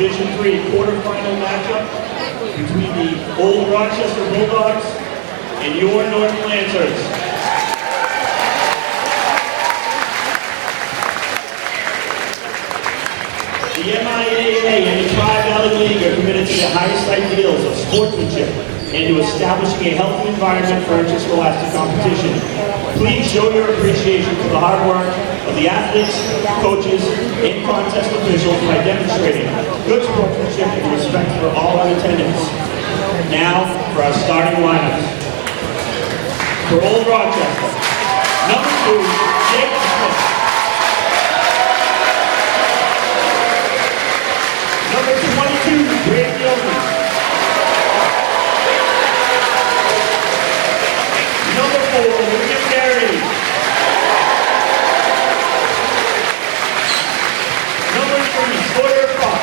Division III quarterfinal matchup between the Old Rochester Bulldogs and your Norton Lancers. The MIAA and the Tri-Valley League are committed to the highest ideals of sportsmanship and to establishing a healthy environment for interscholastic competition. Please show your appreciation for the hard work of the athletes, coaches, and contest officials by demonstrating good sportsmanship and respect for all in attendance. Now for our starting lineups. For Old Rochester, number 2, Jake Smith. Number 22, Brad Gilman. Number 4, William Garrity. Number 3, Sawyer Fox.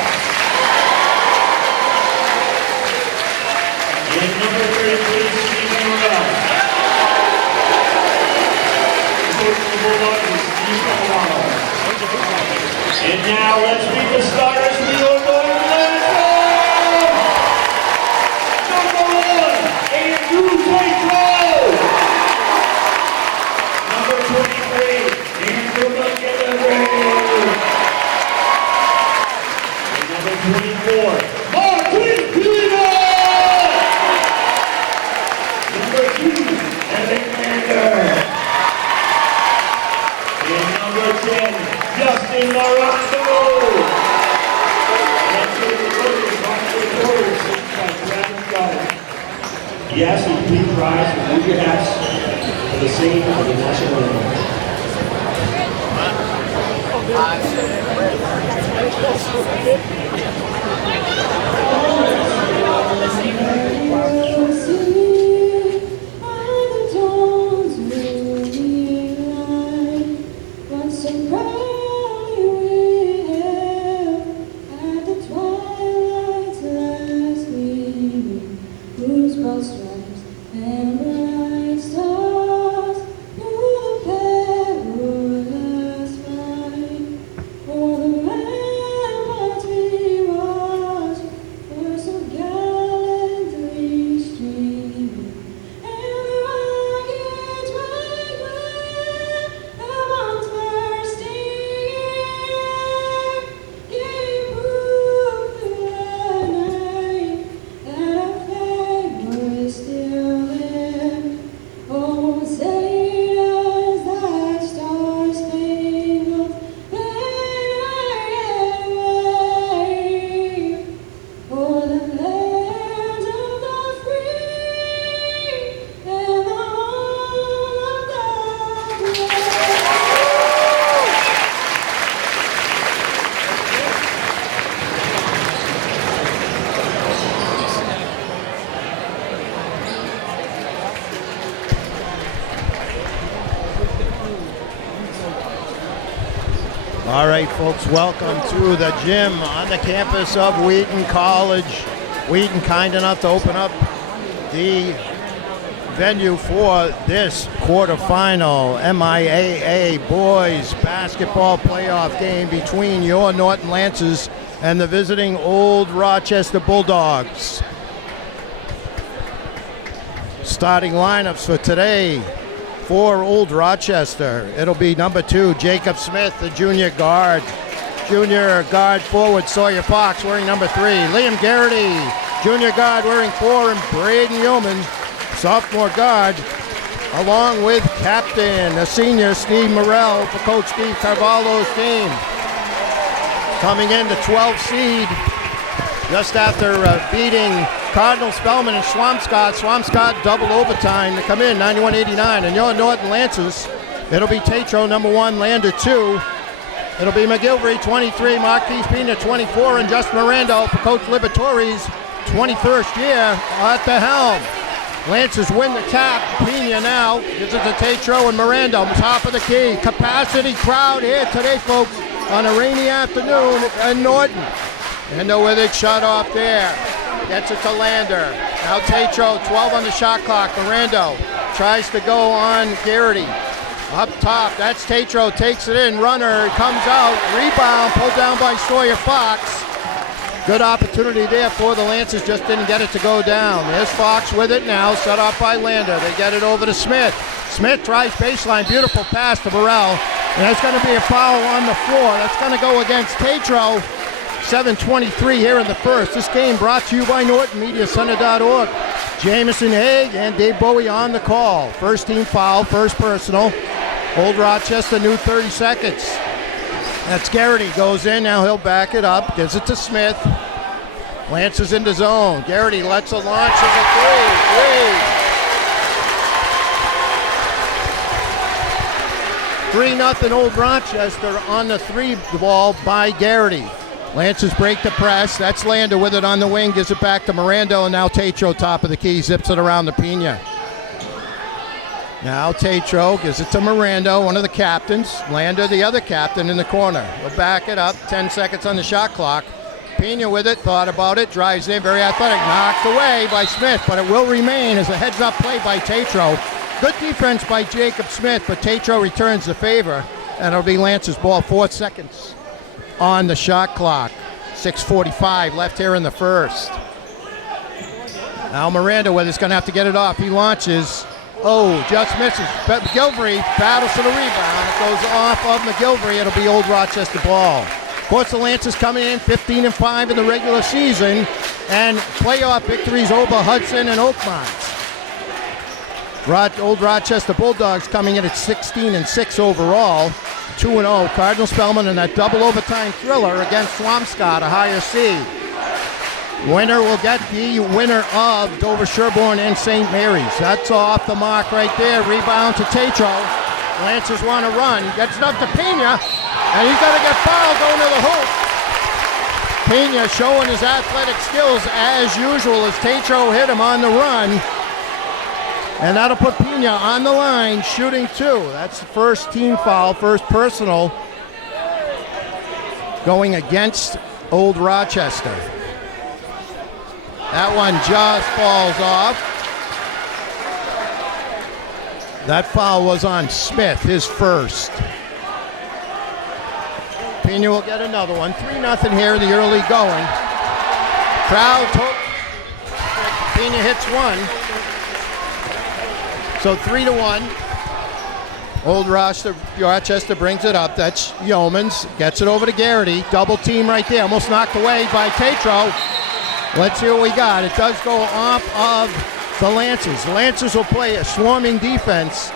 And number 33, Stephen Morrell. Coach the Bulldogs is Steve Colorado. And now let's meet the starters for the Old Norton Lancers. Number 1, Andrew Tatro. Number 23, Andrew McGillivray. And number 24, Martin Peter. Number 2, Alexander. And number 10, Justin Morando. Yes, and please rise and move your hats for the singing of the national anthem. All right, folks, welcome to the gym on the campus of Wheaton College. Wheaton kind enough to open up the venue for this quarterfinal MIAA boys basketball playoff game between your Norton Lancers and the visiting Old Rochester Bulldogs. Starting lineups for today. For Old Rochester, it'll be number 2, Jacob Smith, the junior guard. Junior guard forward, Sawyer Fox, wearing number 3. Liam Garrity, junior guard, wearing 4. And Braden Yeoman, sophomore guard, along with captain, the senior, Steve Morrell, for Coach Steve Carvalho's team. Coming in, the 12th seed, just after beating Cardinal Spellman and Swampscott. Swampscott double overtime to come in, 91-89. And your Norton Lancers, it'll be Tatro, number 1, Lander 2. It'll be McGilvery, 23, Marquise Pena, 24, and Justin Miranda for Coach Liberatore's 21st year at the helm. Lancers win the tap. Pena now gives it to Tatro and Miranda on top of the key. Capacity crowd here today, folks, on a rainy afternoon in Norton. And the with it shut off there. Gets it to Lander. Now Tatro, 12 on the shot clock. Miranda tries to go on Garrity. Up top, that's Tatro, takes it in. Runner comes out. Rebound pulled down by Sawyer Fox. Good opportunity there for the Lancers, just didn't get it to go down. There's Fox with it now, set off by Lander. They get it over to Smith. Smith tries baseline, beautiful pass to Burrell. And that's going to be a foul on the floor. That's going to go against Tatro. 7:23 here in the first. This game brought to you by NortonMediaCenter.org. Jamison Haig and Dave Bowie on the call. First team foul, first personal. Old Rochester new 30 seconds. That's Garrity, goes in, now he'll back it up, gives it to Smith. Lancers into zone. Garrity lets a launch as a three. 3-0 Old Rochester on the three ball by Garrity. Lancers break the press. That's Lander with it on the wing, gives it back to Mirando, and now Tatro top of the key, zips it around the Pina. Now Tatro gives it to Mirando, one of the captains. Lander, the other captain, in the corner. He'll back it up, 10 seconds on the shot clock. Pina with it, thought about it, drives in, very athletic, knocked away by Smith, but it will remain as a heads-up play by Tatro. Good defense by Jacob Smith, but Tatro returns the favor, and it'll be Lance's ball. 4 seconds on the shot clock. 6:45 left here in the first. Now Miranda with it's going to have to get it off. He launches. Oh, just misses. McGilvery battles for the rebound. It goes off of McGilvery. It'll be Old Rochester ball. Of course, the Lancers coming in 15-5 in the regular season, and playoff victories over Hudson and Oakmont. Old Rochester Bulldogs coming in at 16-6 overall. 2-0. Cardinal Spellman in that double overtime thriller against Swampscott, a higher seed. Winner will get the winner of Dover Sherborne and St. Mary's. That's off the mark right there. Rebound to Tatro. Lancers want to run. Gets it up to Pina, and he's going to get fouled going to the hoop. Pina showing his athletic skills as usual as Tatro hit him on the run. And that'll put Pina on the line, shooting two. That's the first team foul, first personal, going against Old Rochester. That one just falls off. That foul was on Smith, his first. Pina will get another one. 3-0 here in the early going. Crowd took. Pina hits one. So 3-1. Old Rochester brings it up. That's Yeomans. Gets it over to Garrity. Double team right there. Almost knocked away by Tatro. Let's see what we got. It does go off of the Lancers. The Lancers will play a swarming defense.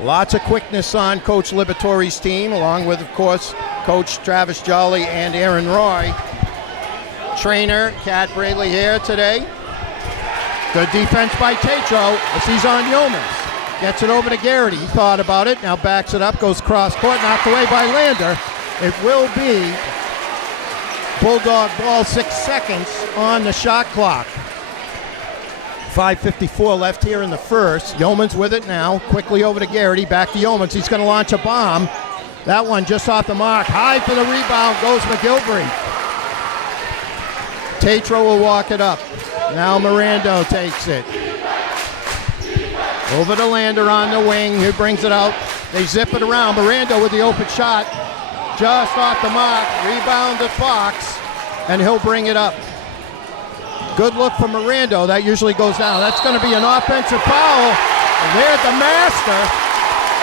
Lots of quickness on Coach Liberatore's team, along with, of course, Coach Travis Jolly and Aaron Roy. Trainer Cat Braley here today. Good defense by Tatro as he's on Yeomans. Gets it over to Garrity. He thought about it. Now backs it up. Goes cross court. Knocked away by Lander. It will be Bulldog ball. 6 seconds on the shot clock. 5:54 left here in the first. Yeomans with it now. Quickly over to Garrity. Back to Yeomans. He's going to launch a bomb. That one just off the mark. High for the rebound goes McGilvery. Tatro will walk it up. Now Mirando takes it. Over to Lander on the wing. He brings it out. They zip it around. Mirando with the open shot. Just off the mark. Rebound to Fox. And he'll bring it up. Good look from Mirando. That usually goes down. That's going to be an offensive foul. And there's the master.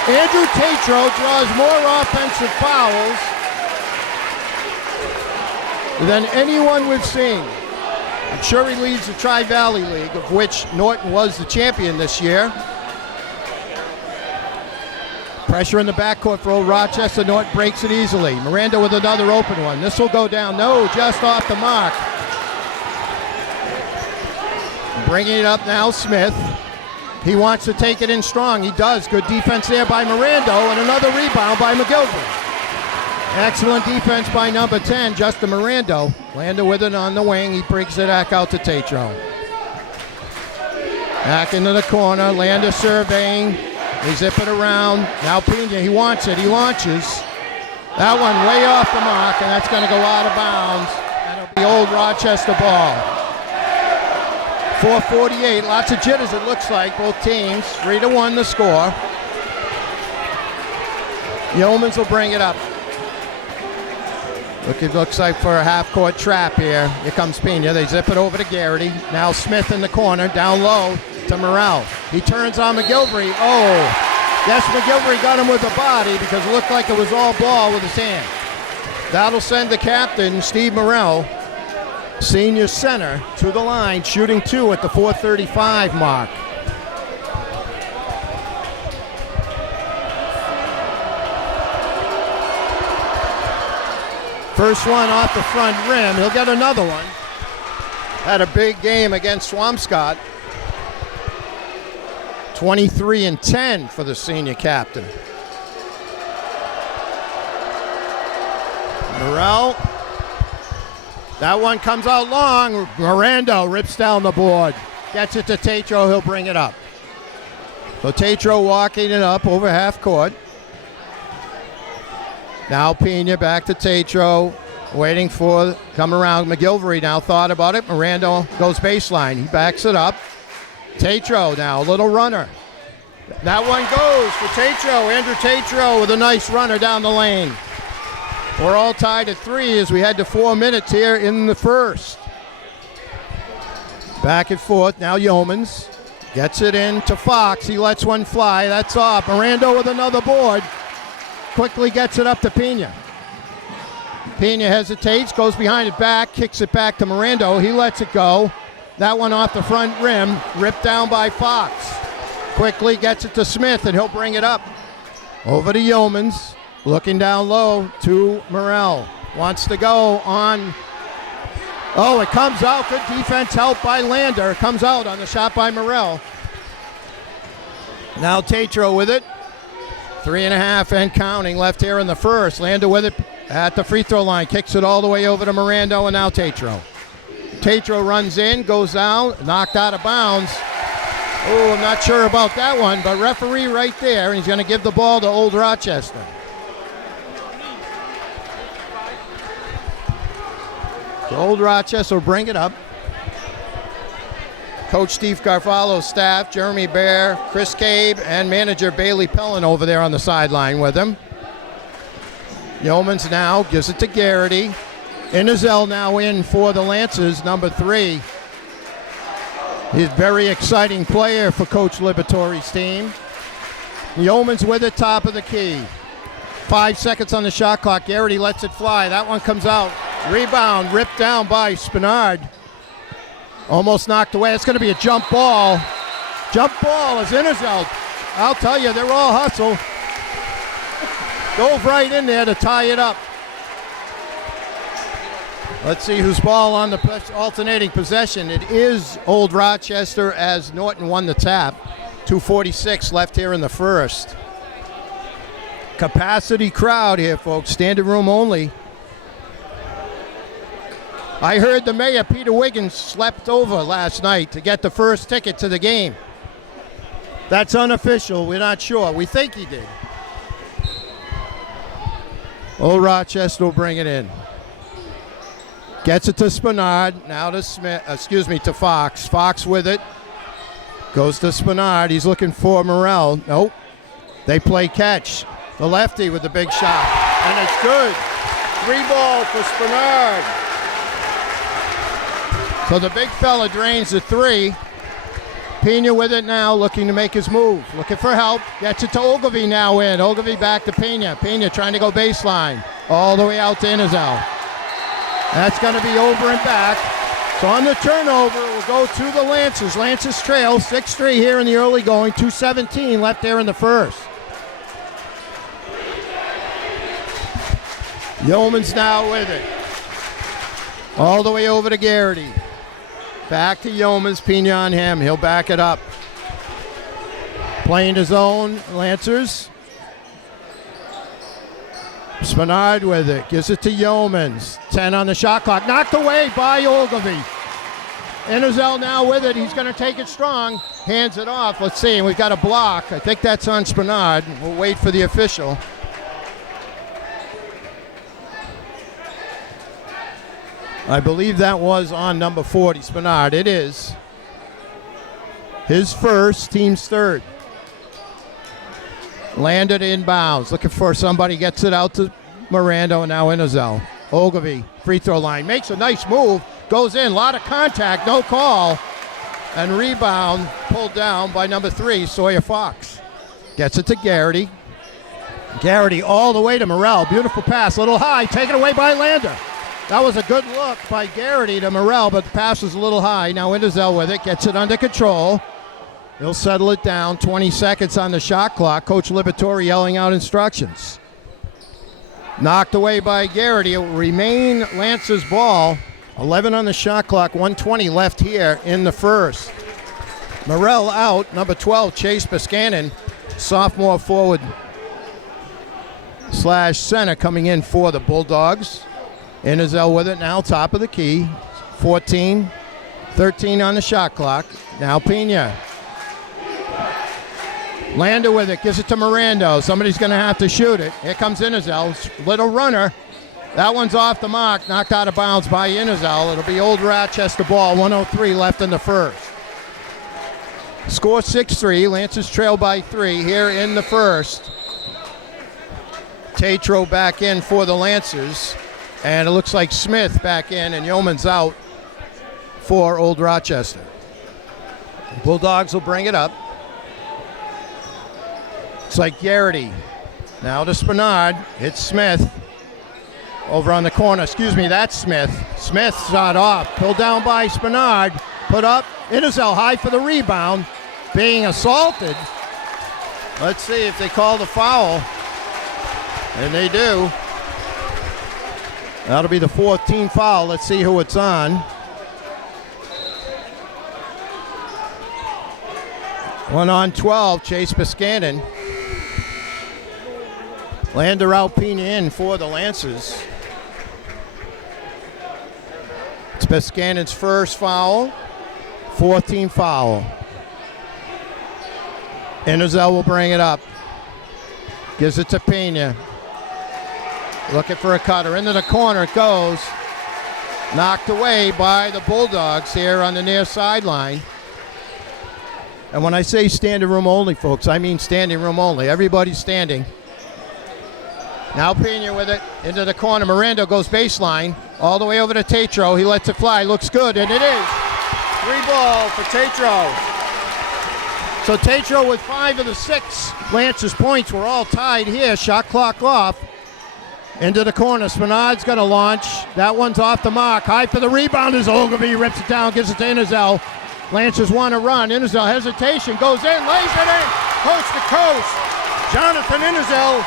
Andrew Tatro draws more offensive fouls than anyone we've seen. I'm sure he leads the Tri-Valley League, of which Norton was the champion this year. Pressure in the backcourt for Old Rochester. Norton breaks it easily. Miranda with another open one. This will go down. No, just off the mark. Bringing it up now, Smith. He wants to take it in strong. He does. Good defense there by Mirando, and another rebound by McGilvery. Excellent defense by number 10, Justin Mirando. Lander with it on the wing. He brings it back out to Tatro. Back into the corner. Lander surveying. They zip it around. Now Pina, he wants it. He launches. That one way off the mark, and that's going to go out of bounds. And it'll be Old Rochester ball. 4:48. Lots of jitters, it looks like, both teams. 3-1 the score. Yeomans will bring it up. It looks like for a half-court trap here. Here comes Pena. They zip it over to Garrity. Now Smith in the corner, down low to Morrell. He turns on McGilvery. Oh, yes, McGilvery got him with the body because it looked like it was all ball with his hand. That'll send the captain, Steve Morrell, senior center, to the line, shooting 2 at the 4:35 mark. First one off the front rim. He'll get another one. Had a big game against Swampscott. 23-10 for the senior captain. Morrell. That one comes out long. Miranda rips down the board. Gets it to Tatro. He'll bring it up. So Tatro walking it up over half court. Now Pena back to Tatro, waiting for come around. McGilvery now thought about it. Miranda goes baseline. He backs it up. Tatro now, a little runner. That one goes for Tatro. Andrew Tatro with a nice runner down the lane. We're all tied at 3 as we head to 4 minutes here in the first. Back and forth. Now Yeomans gets it in to Fox. He lets one fly. That's off. Miranda with another board. Quickly gets it up to Pena. Pena hesitates, goes behind it back, kicks it back to Miranda. He lets it go. That one off the front rim, ripped down by Fox. Quickly gets it to Smith, and he'll bring it up. Over to Yeomans, looking down low to Morrell. Wants to go on. Oh, it comes out. Good defense help by Lander. It comes out on the shot by Morrell. Now Tatro with it. 3.5 and counting left here in the first. Lander with it at the free throw line. Kicks it all the way over to Miranda, and now Tatro. Tatro runs in, goes down, knocked out of bounds. Oh, I'm not sure about that one, but referee right there, and he's going to give the ball to Old Rochester. So Old Rochester will bring it up. Coach Steve Garfalo's staff, Jeremy Bear, Chris Cabe, and manager Bailey Pellin over there on the sideline with him. Yeomans now gives it to Garrity. Inazel now in for the Lancers, number 3. He's a very exciting player for Coach Liberatore's team. Yeomans with it, top of the key. 5 seconds on the shot clock. Garrity lets it fly. That one comes out. Rebound ripped down by Spinard. Almost knocked away. It's going to be a jump ball. Jump ball is Inazel. I'll tell you, they're all hustle. Dove right in there to tie it up. Let's see whose ball on the alternating possession. It is Old Rochester as Norton won the tap. 2:46 left here in the first. Capacity crowd here, folks. Standing room only. I heard the mayor, Peter Wiggins, slept over last night to get the first ticket to the game. That's unofficial. We're not sure. We think he did. Old Rochester will bring it in. Gets it to Spinard. Now to Smith. To Fox. Fox with it. Goes to Spinard. He's looking for Morrell. Nope. They play catch. The lefty with the big shot. And it's good. 3-ball for Spinard. So the big fella drains the 3. Pena with it now, looking to make his move. Looking for help. Gets it to Ogilvie now in. Ogilvie back to Pena. Pena trying to go baseline. All the way out to Inazel. That's going to be over and back. So on the turnover, it will go to the Lancers. Lancers trail 6-3 here in the early going. 2:17 left there in the first. Yeomans now with it. All the way over to Garrity. Back to Yeomans, Pena on him. He'll back it up. Playing his own, Lancers. Spinard with it. Gives it to Yeomans. 10 on the shot clock. Knocked away by Ogilvie. Inazel now with it. He's going to take it strong. Hands it off. Let's see. We've got a block. I think that's on Spinard. We'll wait for the official. I believe that was on number 40, Spinard. It is. His first, team's third. Landed inbounds. Looking for somebody, gets it out to Miranda, and now Inazel. Ogilvy, free throw line. Makes a nice move. Goes in. A lot of contact. No call. And rebound pulled down by number 3, Sawyer Fox. Gets it to Garrity. Garrity all the way to Morrell. Beautiful pass. Little high. Taken away by Lander. That was a good look by Garrity to Morrell, but the pass was a little high. Now Indazell with it. Gets it under control. He'll settle it down. 20 seconds on the shot clock. Coach Liberatore yelling out instructions. Knocked away by Garrity. It will remain Lance's ball. 11 on the shot clock. 1:20 left here in the first. Morrell out. Number 12, Chase Biscannon, sophomore forward / center coming in for the Bulldogs. Indazell with it now, top of the key. 14, 13 on the shot clock. Now Pena. Lander with it, gives it to Mirando. Somebody's going to have to shoot it. Here comes Indazell. Little runner. That one's off the mark, knocked out of bounds by Indazell. It'll be Old Rochester ball, 1:03 left in the first. Score 6-3, Lancers trail by 3 here in the first. Tatro back in for the Lancers, and it looks like Smith back in, and Yeoman's out for Old Rochester. Bulldogs will bring it up. It's like Garrity. Now to Spenard. It's Smith. Over on the corner. Excuse me, that's Smith. Smith shot off. Pulled down by Spenard. Put up. Indazell high for the rebound. Being assaulted. Let's see if they call the foul. And they do. That'll be the 14th foul. Let's see who it's on. One on 12, Chase Biscannon. Lander out, Pena in for the Lancers. It's Biscannon's first foul, 14th foul. Indazell will bring it up. Gives it to Pena. Looking for a cutter. Into the corner it goes. Knocked away by the Bulldogs here on the near sideline. And when I say standing room only, folks, I mean standing room only. Everybody's standing. Now Pena with it into the corner. Mirando goes baseline all the way over to Tatro. He lets it fly. Looks good, and it is. 3-ball for Tatro. So Tatro with 5 of the 6 Lancers points. We're all tied here. Shot clock off. Into the corner. Spenard's going to launch. That one's off the mark. High for the rebound is Ogilvy. Rips it down. Gives it to Indazell. Lancers want to run. Indazell hesitation. Goes in. Lays it in. Coast to coast. Jonathan Indazell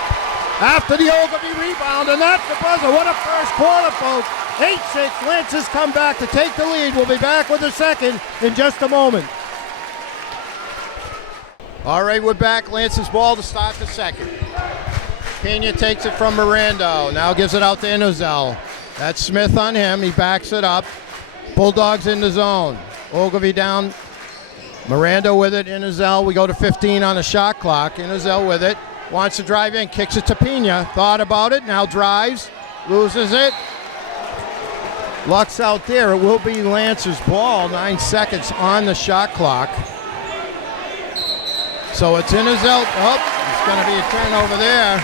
after the Ogilvy rebound. And that's the buzzer. What a first quarter, folks. 8-6. Lancers come back to take the lead. We'll be back with the second in just a moment. All right, we're back. Lancers ball to start the second. Pena takes it from Mirando. Now gives it out to Indazell. That's Smith on him. He backs it up. Bulldogs in the zone. Ogilvy down. Mirando with it. Indazell. We go to 15 on the shot clock. Indazell with it. Wants to drive in. Kicks it to Pena. Thought about it. Now drives. Loses it. Luck's out there. It will be Lancer's ball. 9 seconds on the shot clock. So it's Indazell. Oh, it's going to be a turnover there.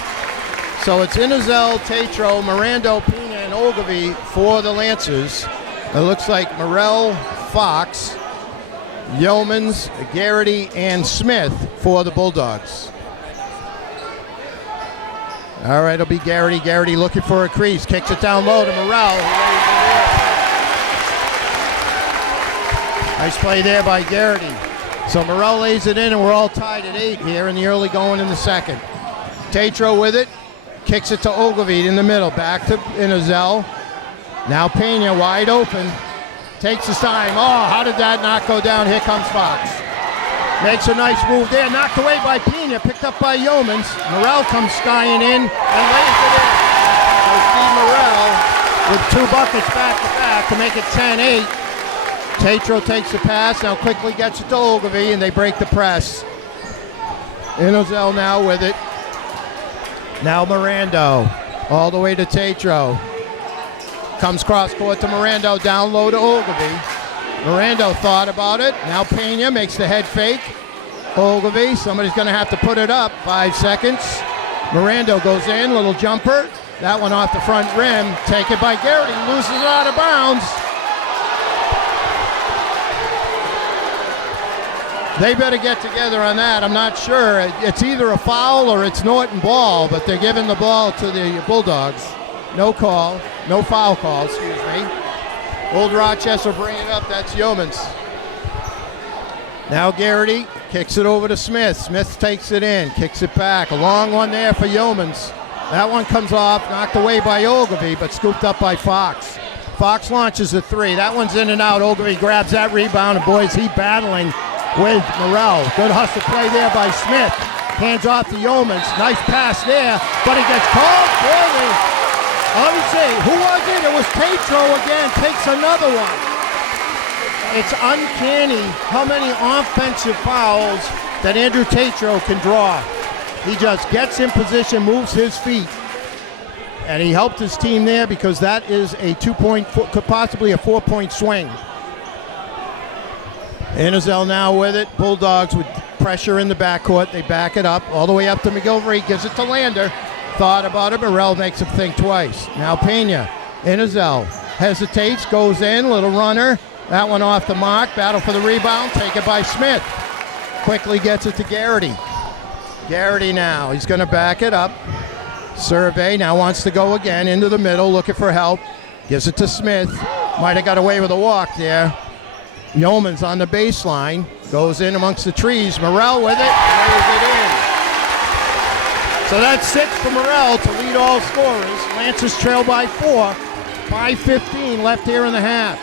So it's Indazell, Tatro, Mirando, Pena, and Ogilvy for the Lancers. It looks like Morrell, Fox, Yeomans, Garrity, and Smith for the Bulldogs. All right, it'll be Garrity. Garrity looking for a crease. Kicks it down low to Morrell. Nice play there by Garrity. So Morrell lays it in, and we're all tied at 8 here in the early going in the second. Tatro with it. Kicks it to Ogilvy in the middle. Back to Indazell. Now Pena wide open. Takes his time. Oh, how did that not go down? Here comes Fox. Makes a nice move there. Knocked away by Pena. Picked up by Yeomans. Morrell comes skying in and lays it in. So Steve Morrell with 2 buckets back to back to make it 10-8. Tatro takes the pass. Now quickly gets it to Ogilvy, and they break the press. Indazell now with it. Now Mirando, all the way to Tatro. Comes cross court to Mirando, down low to Ogilvy. Mirando thought about it. Now Pena makes the head fake. Ogilvy, somebody's going to have to put it up. 5 seconds. Mirando goes in, little jumper. That one off the front rim. Taken by Garrity. Loses it out of bounds. They better get together on that. I'm not sure. It's either a foul or it's Norton ball, but they're giving the ball to the Bulldogs. No call. No foul call, excuse me. Old Rochester bringing it up. That's Yeomans. Now Garrity kicks it over to Smith. Smith takes it in, kicks it back. A long one there for Yeomans. That one comes off, knocked away by Ogilvy, but scooped up by Fox. Fox launches a three. That one's in and out. Ogilvy grabs that rebound, and boy, is he battling with Morrell. Good hustle play there by Smith. Hands off to Yeomans. Nice pass there, but he gets called. Boy, let me see. Who was it? It was Tatro again. Takes another one. It's uncanny how many offensive fouls that Andrew Tatro can draw. He just gets in position, moves his feet, and he helped his team there because that is a 2-point, possibly a 4-point swing. Innizel now with it. Bulldogs with pressure in the backcourt. They back it up all the way up to McGilvery. Gives it to Lander. Thought about it. Morrell makes him think twice. Now Pena. Innizel hesitates. Goes in. Little runner. That one off the mark. Battle for the rebound. Taken by Smith. Quickly gets it to Garrity. Garrity now. He's going to back it up. Survey now wants to go again into the middle. Looking for help. Gives it to Smith. Might have got away with a walk there. Yeomans on the baseline, goes in amongst the trees. Morrell with it, lays it in. So that's 6 for Morrell to lead all scorers. Lancers trail by 4. 5:15 left here in the half.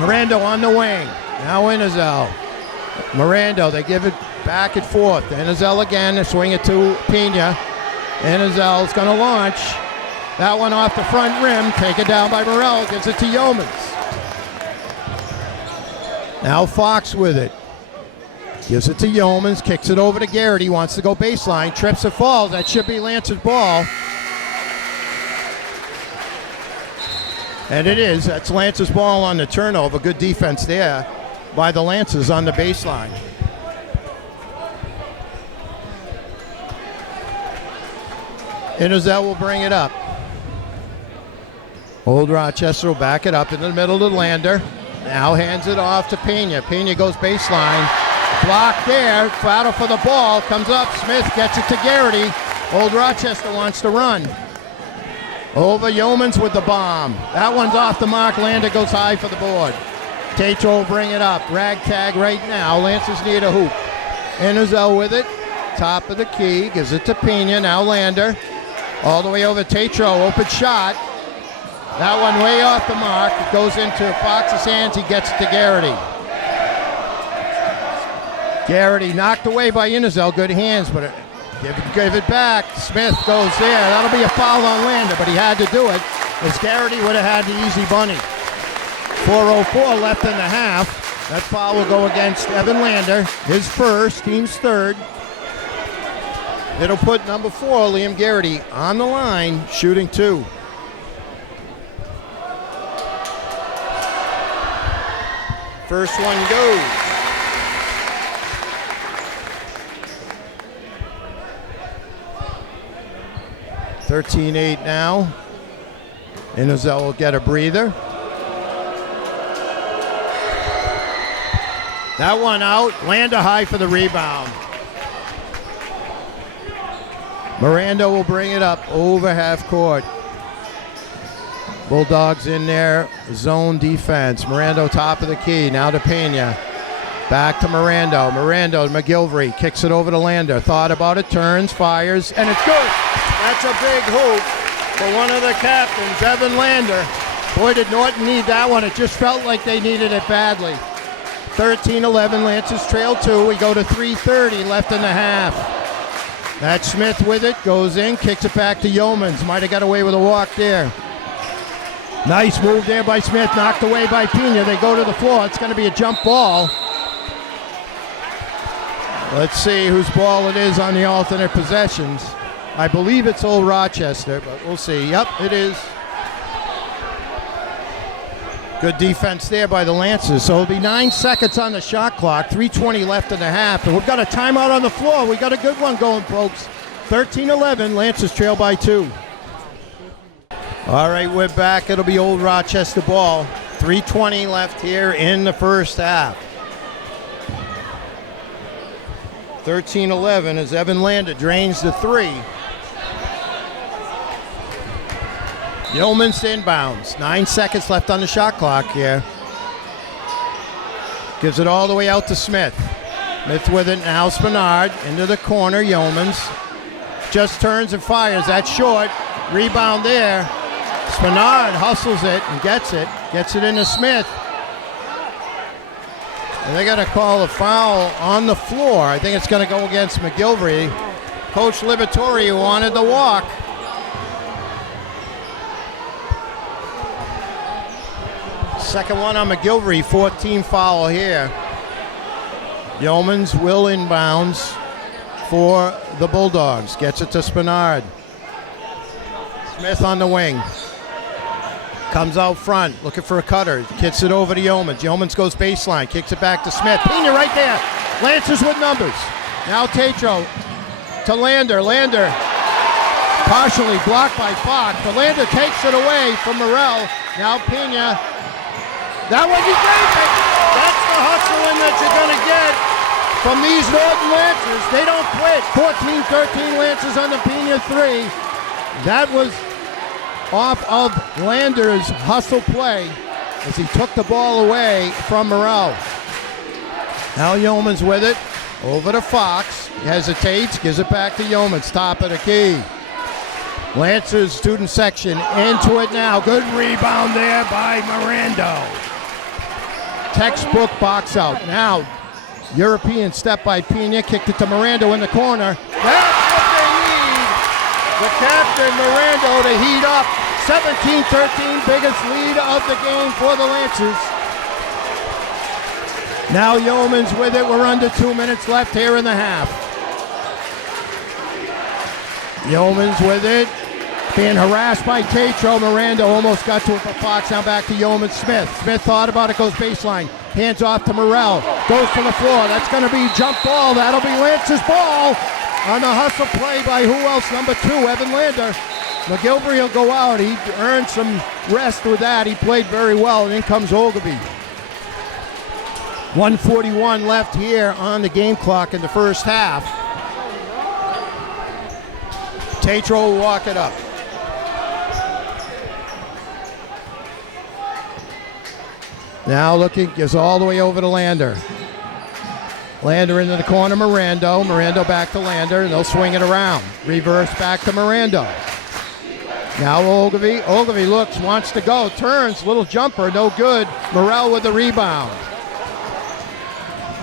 Mirando on the wing. Now Innizel. Mirando, they give it back and forth. Innizel again, they swing it to Pena. Innizel's going to launch. That one off the front rim, taken down by Morrell, gives it to Yeomans. Now Fox with it. Gives it to Yeomans, kicks it over to Garrity, wants to go baseline, trips and falls. That should be Lance's ball. And it is. That's Lance's ball on the turnover. Good defense there by the Lancers on the baseline. Innizel will bring it up. Old Rochester will back it up in the middle to Lander. Now hands it off to Pena. Pena goes baseline. Block there. Battle for the ball. Comes up. Smith gets it to Garrity. Old Rochester wants to run. Over Yeomans with the bomb. That one's off the mark. Lander goes high for the board. Tatro will bring it up. Ragtag right now. Lancers need a hoop. Innizel with it. Top of the key. Gives it to Pena. Now Lander. All the way over Tatro. Open shot. That one way off the mark. It goes into Fox's hands. He gets it to Garrity. Garrity knocked away by Innizel. Good hands, but give it back. Smith goes there. That'll be a foul on Lander, but he had to do it, as Garrity would have had the easy bunny. 4:04 left in the half. That foul will go against Evan Lander. His first, team's third. It'll put number 4, Liam Garrity, on the line, shooting 2. First one goes. (13-8) now. Innizel will get a breather. That one out. Lander high for the rebound. Mirando will bring it up over half court. Bulldogs in there, zone defense. Mirando top of the key, now to Pena. Back to Mirando. Mirando to McGilvery, kicks it over to Lander. Thought about it, turns, fires, and it's good. That's a big hoop for one of the captains, Evan Lander. Boy, did Norton need that one. It just felt like they needed it badly. 13-11, Lancers trail 2. We go to 3:30 left in the half. That's Smith with it, goes in, kicks it back to Yeomans. Might have got away with a walk there. Nice move there by Smith, knocked away by Pena. They go to the floor. It's going to be a jump ball. Let's see whose ball it is on the alternate possessions. I believe it's Old Rochester, but we'll see. Yep, it is. Good defense there by the Lancers. So it'll be 9 seconds on the shot clock, 3:20 left in the half, and we've got a timeout on the floor. We got a good one going, folks. 13-11, Lancers trail by 2. All right, we're back. It'll be Old Rochester ball. 3:20 left here in the first half. 13-11 as Evan Lander drains the three. Yeoman's inbounds. 9 seconds left on the shot clock here. Gives it all the way out to Smith. Smith with it now. Spinard into the corner. Yeoman's just turns and fires. That's short. Rebound there. Spinard hustles it and gets it. Gets it into Smith. And they got to call a foul on the floor. I think it's going to go against McGilvery. Coach Libertori wanted the walk. Second one on McGilvery, 14 foul here. Yeomans will inbounds for the Bulldogs. Gets it to Spinard. Smith on the wing. Comes out front, looking for a cutter. Kicks it over to Yeomans. Yeomans goes baseline, kicks it back to Smith. Pena right there. Lancers with numbers. Now Tatro to Lander. Lander partially blocked by Fox, but Lander takes it away from Morrell. Now Pena. That one you gave it. That's the hustling that you're going to get from these Norton Lancers. They don't quit. 14-13 Lancers on the Pena three. That was off of Lander's hustle play as he took the ball away from Morrell. Now Yeomans with it. Over to Fox. He hesitates. Gives it back to Yeomans. Top of the key. Lancers student section into it now. Good rebound there by Mirando. Textbook box out. Now, European step by Pena. Kicked it to Mirando in the corner. That's what they need. The captain, Mirando, to heat up. 17-13, biggest lead of the game for the Lancers. Now Yeomans with it. We're under 2 minutes left here in the half. Yeomans with it. Being harassed by Tatro. Mirando almost got to it for Fox. Now back to Yeomans. Smith. Smith thought about it. Goes baseline. Hands off to Morrell. Goes to the floor. That's going to be jump ball. That'll be Lance's ball. On the hustle play by who else? Number 2, Evan Lander. McGilvery will go out. He earned some rest with that. He played very well. And in comes Ogilvy. 1:41 left here on the game clock in the first half. Tatro will walk it up. Now looking, gets all the way over to Lander. Lander into the corner, Mirando. Mirando back to Lander, and they'll swing it around. Reverse back to Mirando. Now Ogilvy. Ogilvy looks, wants to go, turns, little jumper, no good. Morrell with the rebound.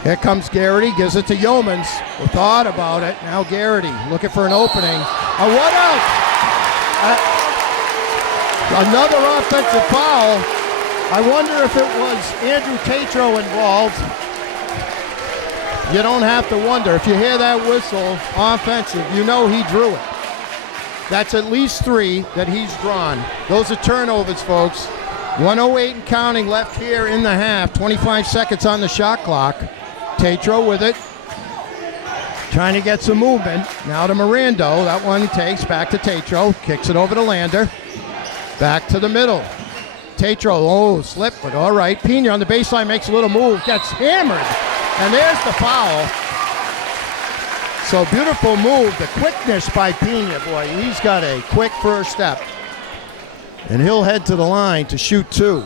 Here comes Garrity, gives it to Yeomans. We thought about it. Now Garrity looking for an opening. What else? Another offensive foul. I wonder if it was Andrew Tatro involved. You don't have to wonder. If you hear that whistle, offensive, you know he drew it. That's at least 3 that he's drawn. Those are turnovers, folks. 1:08 and counting left here in the half. 25 seconds on the shot clock. Tatro with it. Trying to get some movement. Now to Mirando. That one he takes back to Tatro. Kicks it over to Lander. Back to the middle. Tatro, slip, but all right. Pena on the baseline makes a little move. Gets hammered. And there's the foul. So beautiful move. The quickness by Pena, boy. He's got a quick first step. And he'll head to the line to shoot 2.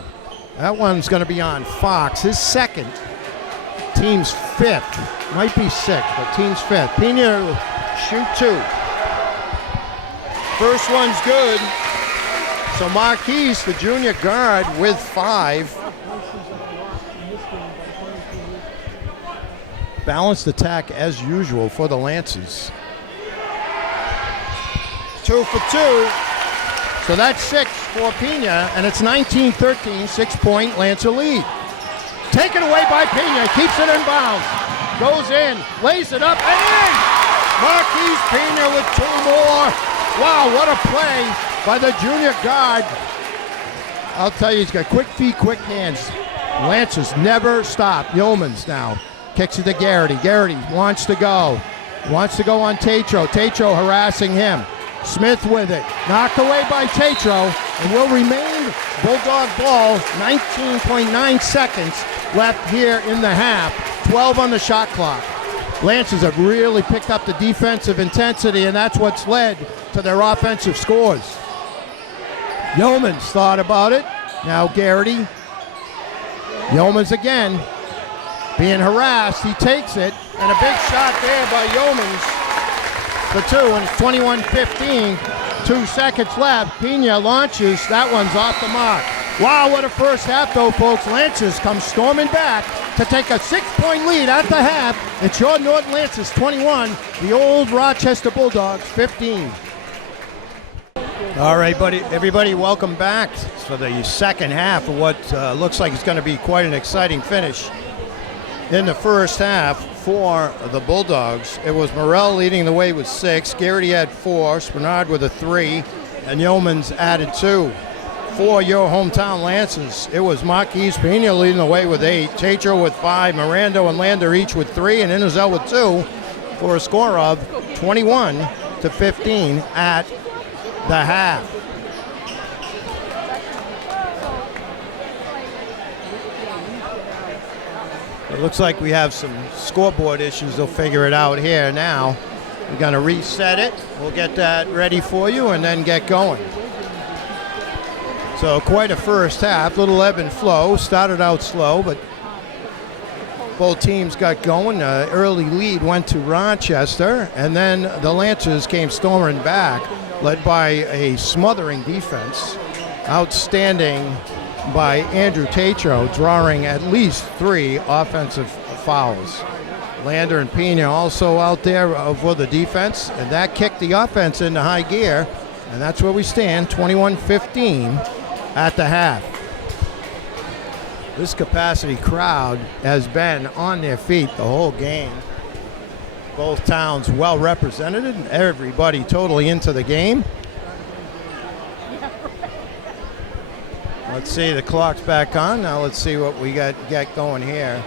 That one's going to be on Fox. His second. Team's 5th. Might be 6th, but team's 5th. Pena will shoot 2. First one's good. So Marquise, the junior guard, with 5. Balanced attack as usual for the Lancers. 2 for 2. So that's 6 for Pena, and it's 19-13, 6-point Lancer lead. Taken away by Pena, keeps it in bounds. Goes in, lays it up, and in! Marquise Pena with 2 more. Wow, what a play by the junior guard. I'll tell you, he's got quick feet, quick hands. Lancers never stop. Yeomans now. Kicks it to Garrity. Garrity wants to go. Wants to go on Tatro. Tatro harassing him. Smith with it. Knocked away by Tatro. and will remain Bulldog ball. 19.9 seconds left here in the half. 12 on the shot clock. Lancers have really picked up the defensive intensity, and that's what's led to their offensive scores. Yeomans thought about it. Now Garrity. Yeomans again being harassed. He takes it, and a big shot there by Yeomans for two, and it's 21-15. 2 seconds left. Pena launches. That one's off the mark. Wow, what a first half, though, folks. Lancers come storming back to take a 6-point lead at the half. It's your Norton Lancers 21, the old Rochester Bulldogs 15. All right, everybody, welcome back for the second half of what looks like it's going to be quite an exciting finish. In the first half for the Bulldogs, it was Morrell leading the way with 6, Garrity had 4, Spinard with a 3, and Yeomans added 2. For your hometown Lancers, it was Marquise Pena leading the way with 8, Tatro with 5, Miranda and Lander each with 3, and Innizel with 2, for a score of 21-15 at the half. It looks like we have some scoreboard issues. They'll figure it out here now. We're going to reset it. We'll get that ready for you and then get going. So quite a first half, little ebb and flow. Started out slow, but both teams got going. Early lead went to Rochester, and then the Lancers came storming back, led by a smothering defense. Outstanding by Andrew Tatro, drawing at least 3 offensive fouls. Lander and Pena also out there for the defense, and that kicked the offense into high gear, and that's where we stand, 21-15 at the half. This capacity crowd has been on their feet the whole game. Both towns well represented, and everybody totally into the game. Let's see, the clock's back on. Now let's see what we got going here.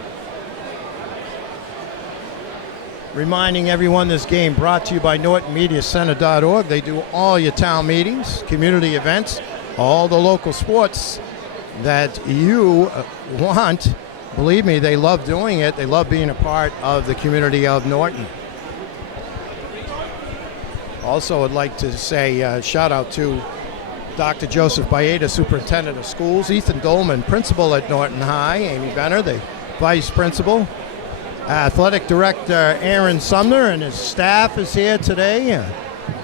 Reminding everyone this game brought to you by NortonMediaCenter.org. They do all your town meetings, community events, all the local sports that you want. Believe me, they love doing it. They love being a part of the community of Norton. Also, I'd like to say shout out to Dr. Joseph Baeta, Superintendent of Schools, Ethan Dolman, Principal at Norton High, Amy Benner, the Vice Principal, Athletic Director Aaron Sumner and his staff is here today,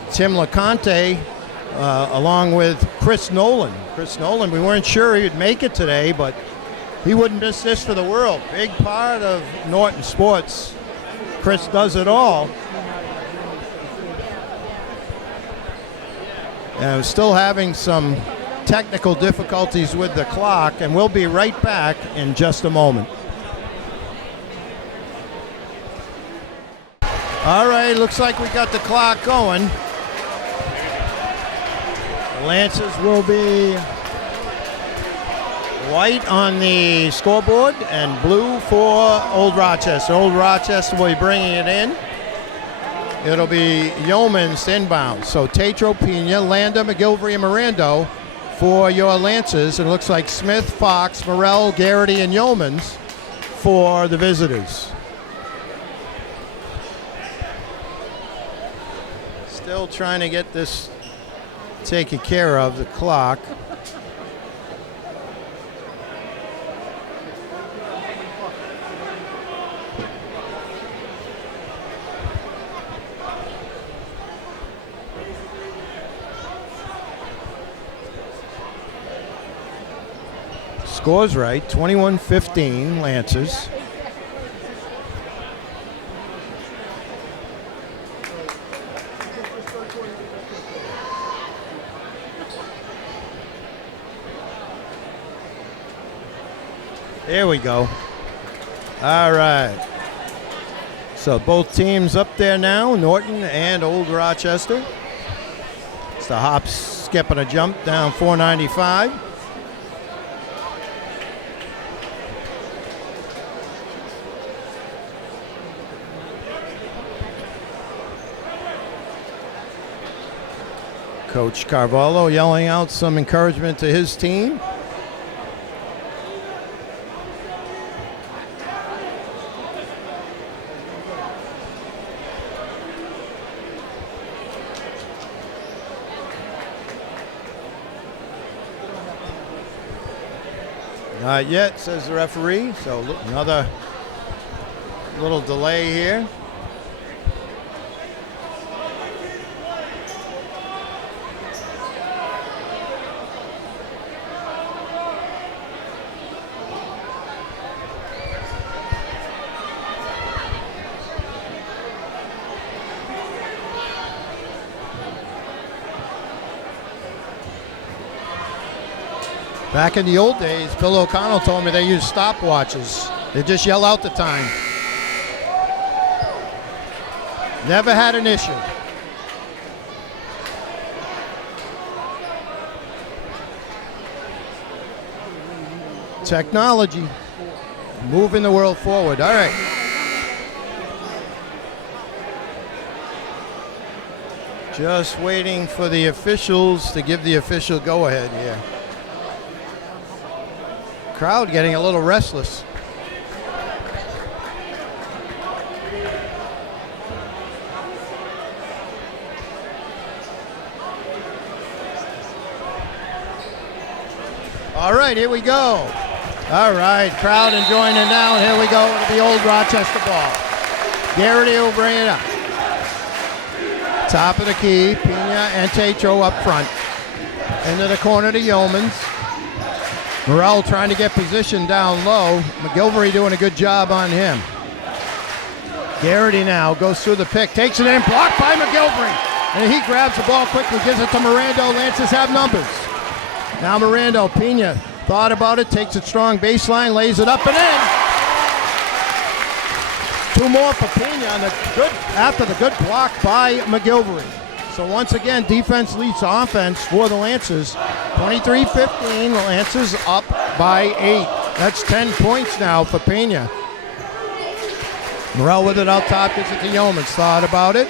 Tim LeConte, along with Chris Nolan. Chris Nolan, we weren't sure he would make it today, but he wouldn't miss this for the world. Big part of Norton sports. Chris does it all. And we're still having some technical difficulties with the clock, and we'll be right back in just a moment. All right, looks like we got the clock going. The Lancers will be white on the scoreboard and blue for Old Rochester. Old Rochester will be bringing it in. It'll be Yeomans inbound. So Tatro, Pena, Landa, McGilvery, and Mirando for your Lancers. And it looks like Smith, Fox, Morrell, Garrity, and Yeomans for the visitors. Still trying to get this taken care of, the clock. Scores right, 21-15 Lancers. There we go. All right. So both teams up there now, Norton and Old Rochester. It's the hop, skip, and a jump down 495. Coach Carvalho yelling out some encouragement to his team. Not yet, says the referee. So another little delay here. Back in the old days, Bill O'Connell told me they used stopwatches. They just yell out the time. Never had an issue. Technology, moving the world forward. All right. Just waiting for the officials to give the official go-ahead here. Crowd getting a little restless. All right, here we go. All right, crowd enjoying it now, and here we go to the old Rochester ball. Garrity will bring it up. Top of the key, Pena and Tatro up front. Into the corner to Yeomans. Morrell trying to get position down low. McGilvery doing a good job on him. Garrity now goes through the pick, takes it in, blocked by McGilvery. And he grabs the ball quickly, gives it to Mirando. Lancers have numbers. Now Mirando, Pena thought about it, takes it strong baseline, lays it up and in. Two more for Pena on the good, after the good block by McGilvery. So once again, defense leads offense for the Lancers. 23-15, the Lancers up by 8. That's 10 points now for Pena. Morrell with it out top, gets it to Yeomans. Thought about it.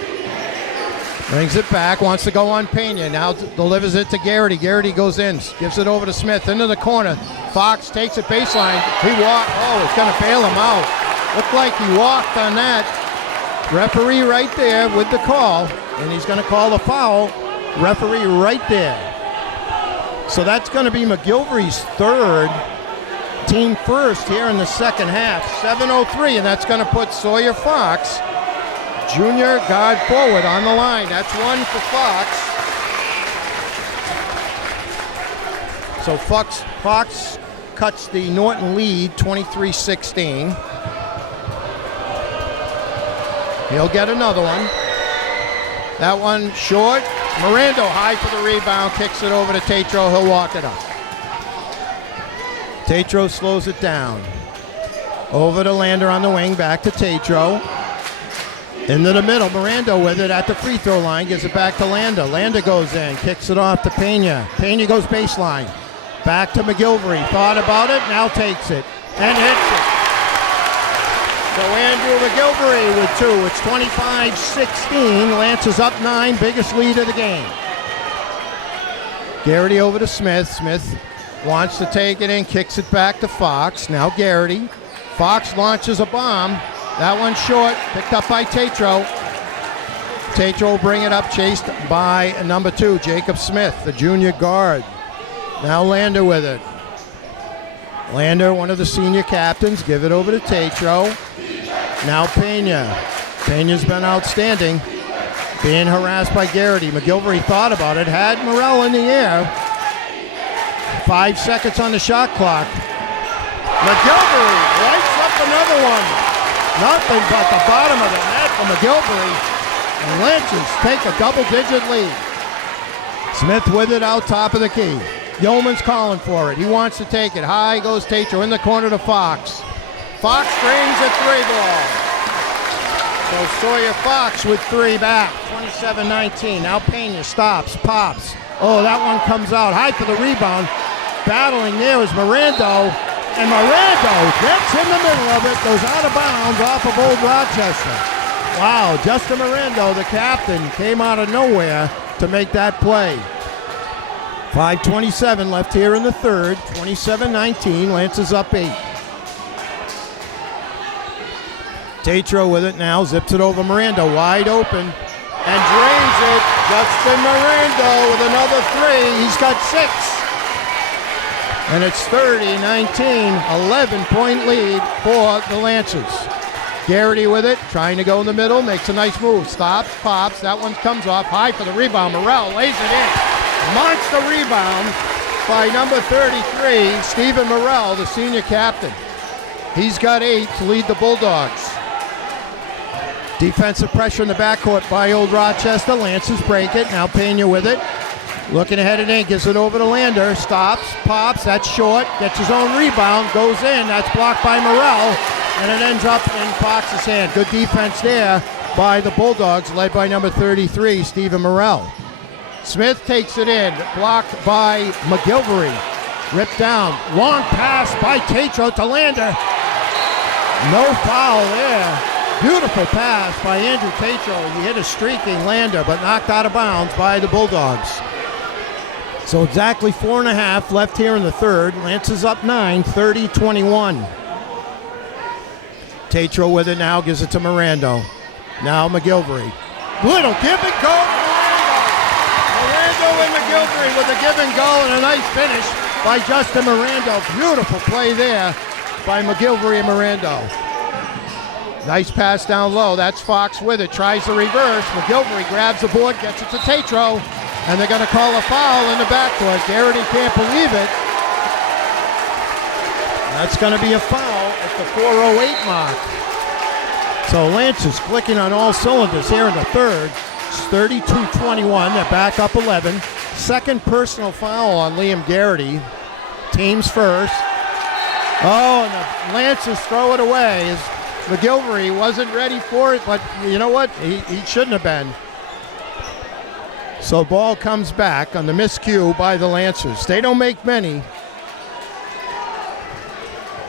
Brings it back, wants to go on Pena. Now delivers it to Garrity. Garrity goes in, gives it over to Smith, into the corner. Fox takes it baseline. He walked, it's going to bail him out. Looked like he walked on that. Referee right there with the call, and he's going to call the foul. Referee right there. So that's going to be McGilvery's third, team first here in the second half. 7:03, and that's going to put Sawyer Fox, junior guard forward, on the line. That's one for Fox. So Fox cuts the Norton lead, 23-16. He'll get another one. That one short. Mirando high for the rebound, kicks it over to Tatro. He'll walk it up. Tatro slows it down. Over to Lander on the wing, back to Tatro. Into the middle, Mirando with it at the free throw line, gives it back to Lander. Lander goes in, kicks it off to Pena. Pena goes baseline. Back to McGilvery. Thought about it, now takes it. And hits it. So Andrew McGilvery with two. It's 25-16. Lancers up 9, biggest lead of the game. Garrity over to Smith. Smith wants to take it in, kicks it back to Fox. Now Garrity. Fox launches a bomb. That one's short, picked up by Tatro. Tatro will bring it up, chased by number 2, Jacob Smith, the junior guard. Now Lander with it. Lander, one of the senior captains, give it over to Tatro. Now Pena. Pena's been outstanding. Being harassed by Garrity. McGilvery thought about it, had Morrell in the air. 5 seconds on the shot clock. McGilvery lights up another one. Nothing but the bottom of the net for McGilvery. And Lancers take a double-digit lead. Smith with it out top of the key. Yeoman's calling for it. He wants to take it. High goes Tatro in the corner to Fox. Fox brings a 3 ball. So Sawyer Fox with 3 back. 27-19. Now Pena stops, pops. Oh, that one comes out. High for the rebound. Battling there is Mirando. And Mirando gets in the middle of it. Goes out of bounds off of Old Rochester. Wow, Justin Mirando, the captain, came out of nowhere to make that play. 5:27 left here in the third. 27-19. Lancers up 8. Tatro with it now. Zips it over Miranda. Wide open. And drains it. Justin Miranda with another 3. He's got 6. And it's 30-19. 11-point lead for the Lancers. Garrity with it. Trying to go in the middle. Makes a nice move. Stops. Pops. That one comes off. High for the rebound. Morrell lays it in. Monster rebound by number 33, Stephen Morrell, the senior captain. He's got 8 to lead the Bulldogs. Defensive pressure in the backcourt by Old Rochester. Lancers break it. Now Pena with it. Looking ahead and in. Gives it over to Lander. Stops. Pops. That's short. Gets his own rebound. Goes in. That's blocked by Morrell. And it ends up in Fox's hand. Good defense there by the Bulldogs, led by number 33, Stephen Morrell. Smith takes it in, blocked by McGilvery. Ripped down, long pass by Tatro to Lander. No foul there. Beautiful pass by Andrew Tatro. He hit a streaking Lander, but knocked out of bounds by the Bulldogs. So exactly 4.5 left here in the third. Lancers up 9, 30-21. Tatro with it now, gives it to Miranda. Now McGilvery. Little give and go. And McGilvery with a give and go and a nice finish by Justin Miranda. Beautiful play there by McGilvery and Miranda. Nice pass down low. That's Fox with it. Tries the reverse. McGilvery grabs the board, gets it to Tatro, and they're going to call a foul in the backcourt. Garrity can't believe it. That's going to be a foul at the 4:08 mark. So Lancers clicking on all cylinders here in the third. It's 32-21. They're back up 11. Second personal foul on Liam Garrity. Teams first. Oh, and the Lancers throw it away. McGilvery wasn't ready for it, but you know what? He shouldn't have been. So ball comes back on the miscue by the Lancers. They don't make many.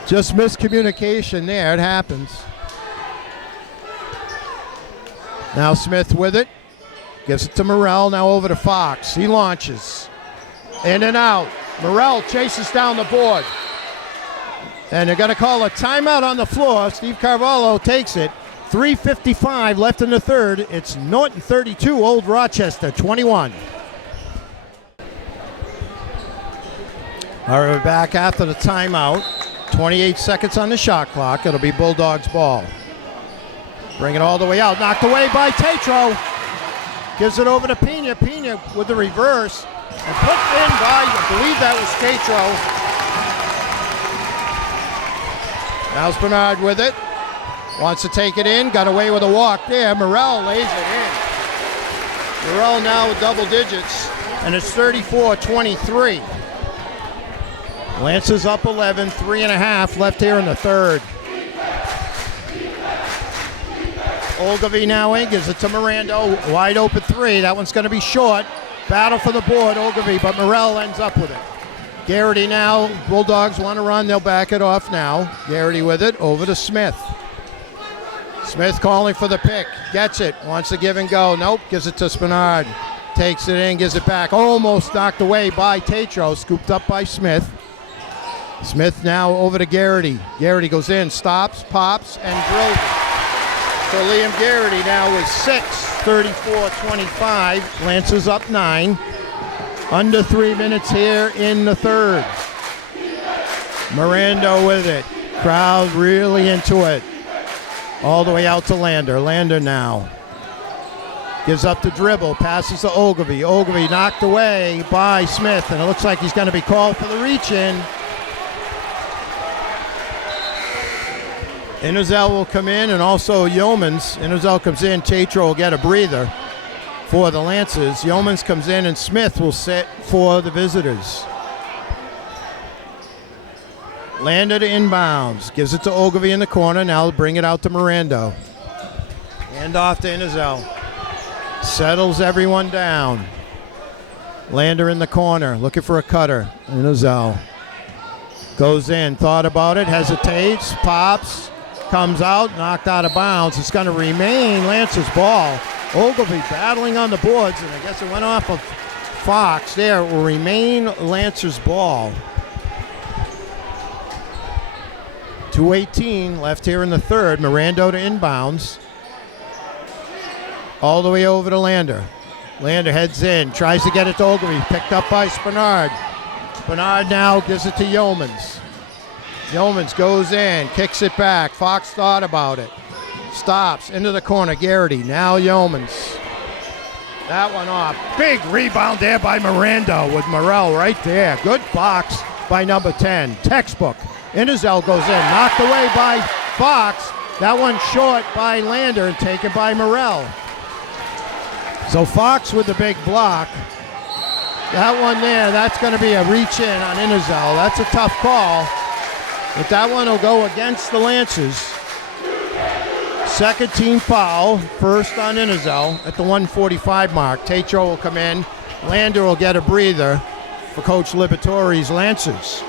Just miscommunication there. It happens. Now Smith with it. Gives it to Morrell, now over to Fox. He launches. In and out. Morrell chases down the board. And they're going to call a timeout on the floor. Steve Carvalho takes it. 3:55 left in the third. It's Norton 32, Old Rochester 21. All right, we're back after the timeout. 28 seconds on the shot clock. It'll be Bulldogs ball. Bring it all the way out. Knocked away by Tatro. Gives it over to Pena. Pena with the reverse. And put in by, I believe that was Tatro. Now's Bernard with it. Wants to take it in. Got away with a walk there. Morrell lays it in. Morrell now with double digits. And it's 34-23. Lancers up 11. 3.5 left here in the third. Ogilvy now in, gives it to Miranda, wide open 3. That one's going to be short. Battle for the board, Ogilvy, but Morrell ends up with it. Garrity now, Bulldogs want to run, they'll back it off now. Garrity with it, over to Smith. Smith calling for the pick, gets it, wants to give and go. Nope, gives it to Spinard. Takes it in, gives it back. Almost knocked away by Tatro, scooped up by Smith. Smith now over to Garrity. Garrity goes in, stops, pops, and drills it. So Liam Garrity now with 6, 34-25. Lancers up 9. Under 3 minutes here in the third. Miranda with it. Crowd really into it. All the way out to Lander. Lander now. Gives up the dribble. Passes to Ogilvy. Ogilvy knocked away by Smith. And it looks like he's going to be called for the reach-in. Innerzel will come in, and also Yeomans. Innerzel comes in, Tatro will get a breather for the Lancers. Yeomans comes in, and Smith will sit for the visitors. Lander to inbounds. Gives it to Ogilvy in the corner. Now bring it out to Miranda. Hand off to Innerzel. Settles everyone down. Lander in the corner, looking for a cutter. Innerzel goes in, thought about it, hesitates, pops. Comes out, knocked out of bounds. It's going to remain Lance's ball. Ogilvy battling on the boards, and I guess it went off of Fox. There, it will remain Lancer's ball. 2:18 left here in the third. Mirando to inbounds. All the way over to Lander. Lander heads in, tries to get it to Ogilvy. Picked up by Spinard. Spinard now gives it to Yeomans. Yeomans goes in, kicks it back. Fox thought about it. Stops into the corner. Garrity. Now Yeomans. That one off. Big rebound there by Miranda with Morrell right there. Good box by number 10. Textbook. Inizell goes in. Knocked away by Fox. That one short by Lander and taken by Morrell. So Fox with the big block. That one there, that's going to be a reach in on Inizell. That's a tough call. But that one will go against the Lancers. Second team foul, first on Inizell at the 1:45 mark. Tatro will come in. Lander will get a breather for Coach Liberatore's Lancers.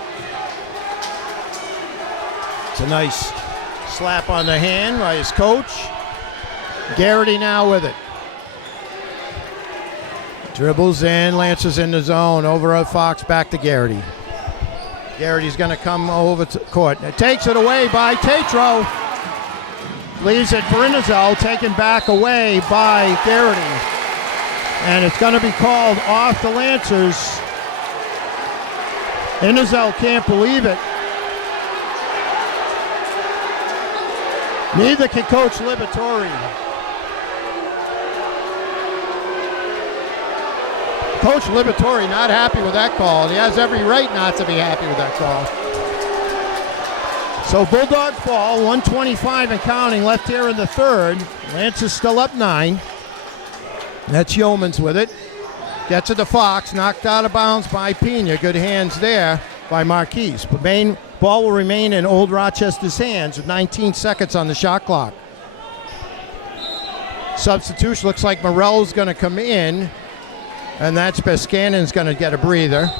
It's a nice slap on the hand by his coach. Garrity now with it. Dribbles in, Lancers in the zone. Over at Fox, back to Garrity. Garrity's going to come over to court. It takes it away by Tatro. Leaves it for Inizell, taken back away by Garrity. And it's going to be called off the Lancers. Inizell can't believe it. Neither can Coach Liberatore. Coach Liberatore not happy with that call. He has every right not to be happy with that call. So Bulldog fall, 1:25 and counting left here in the third. Lance is still up 9. That's Yeomans with it. Gets it to Fox, knocked out of bounds by Pena. Good hands there by Marquise. But main ball will remain in Old Rochester's hands with 19 seconds on the shot clock. Substitution looks like Morell's going to come in. And that's Bescanon's going to get a breather.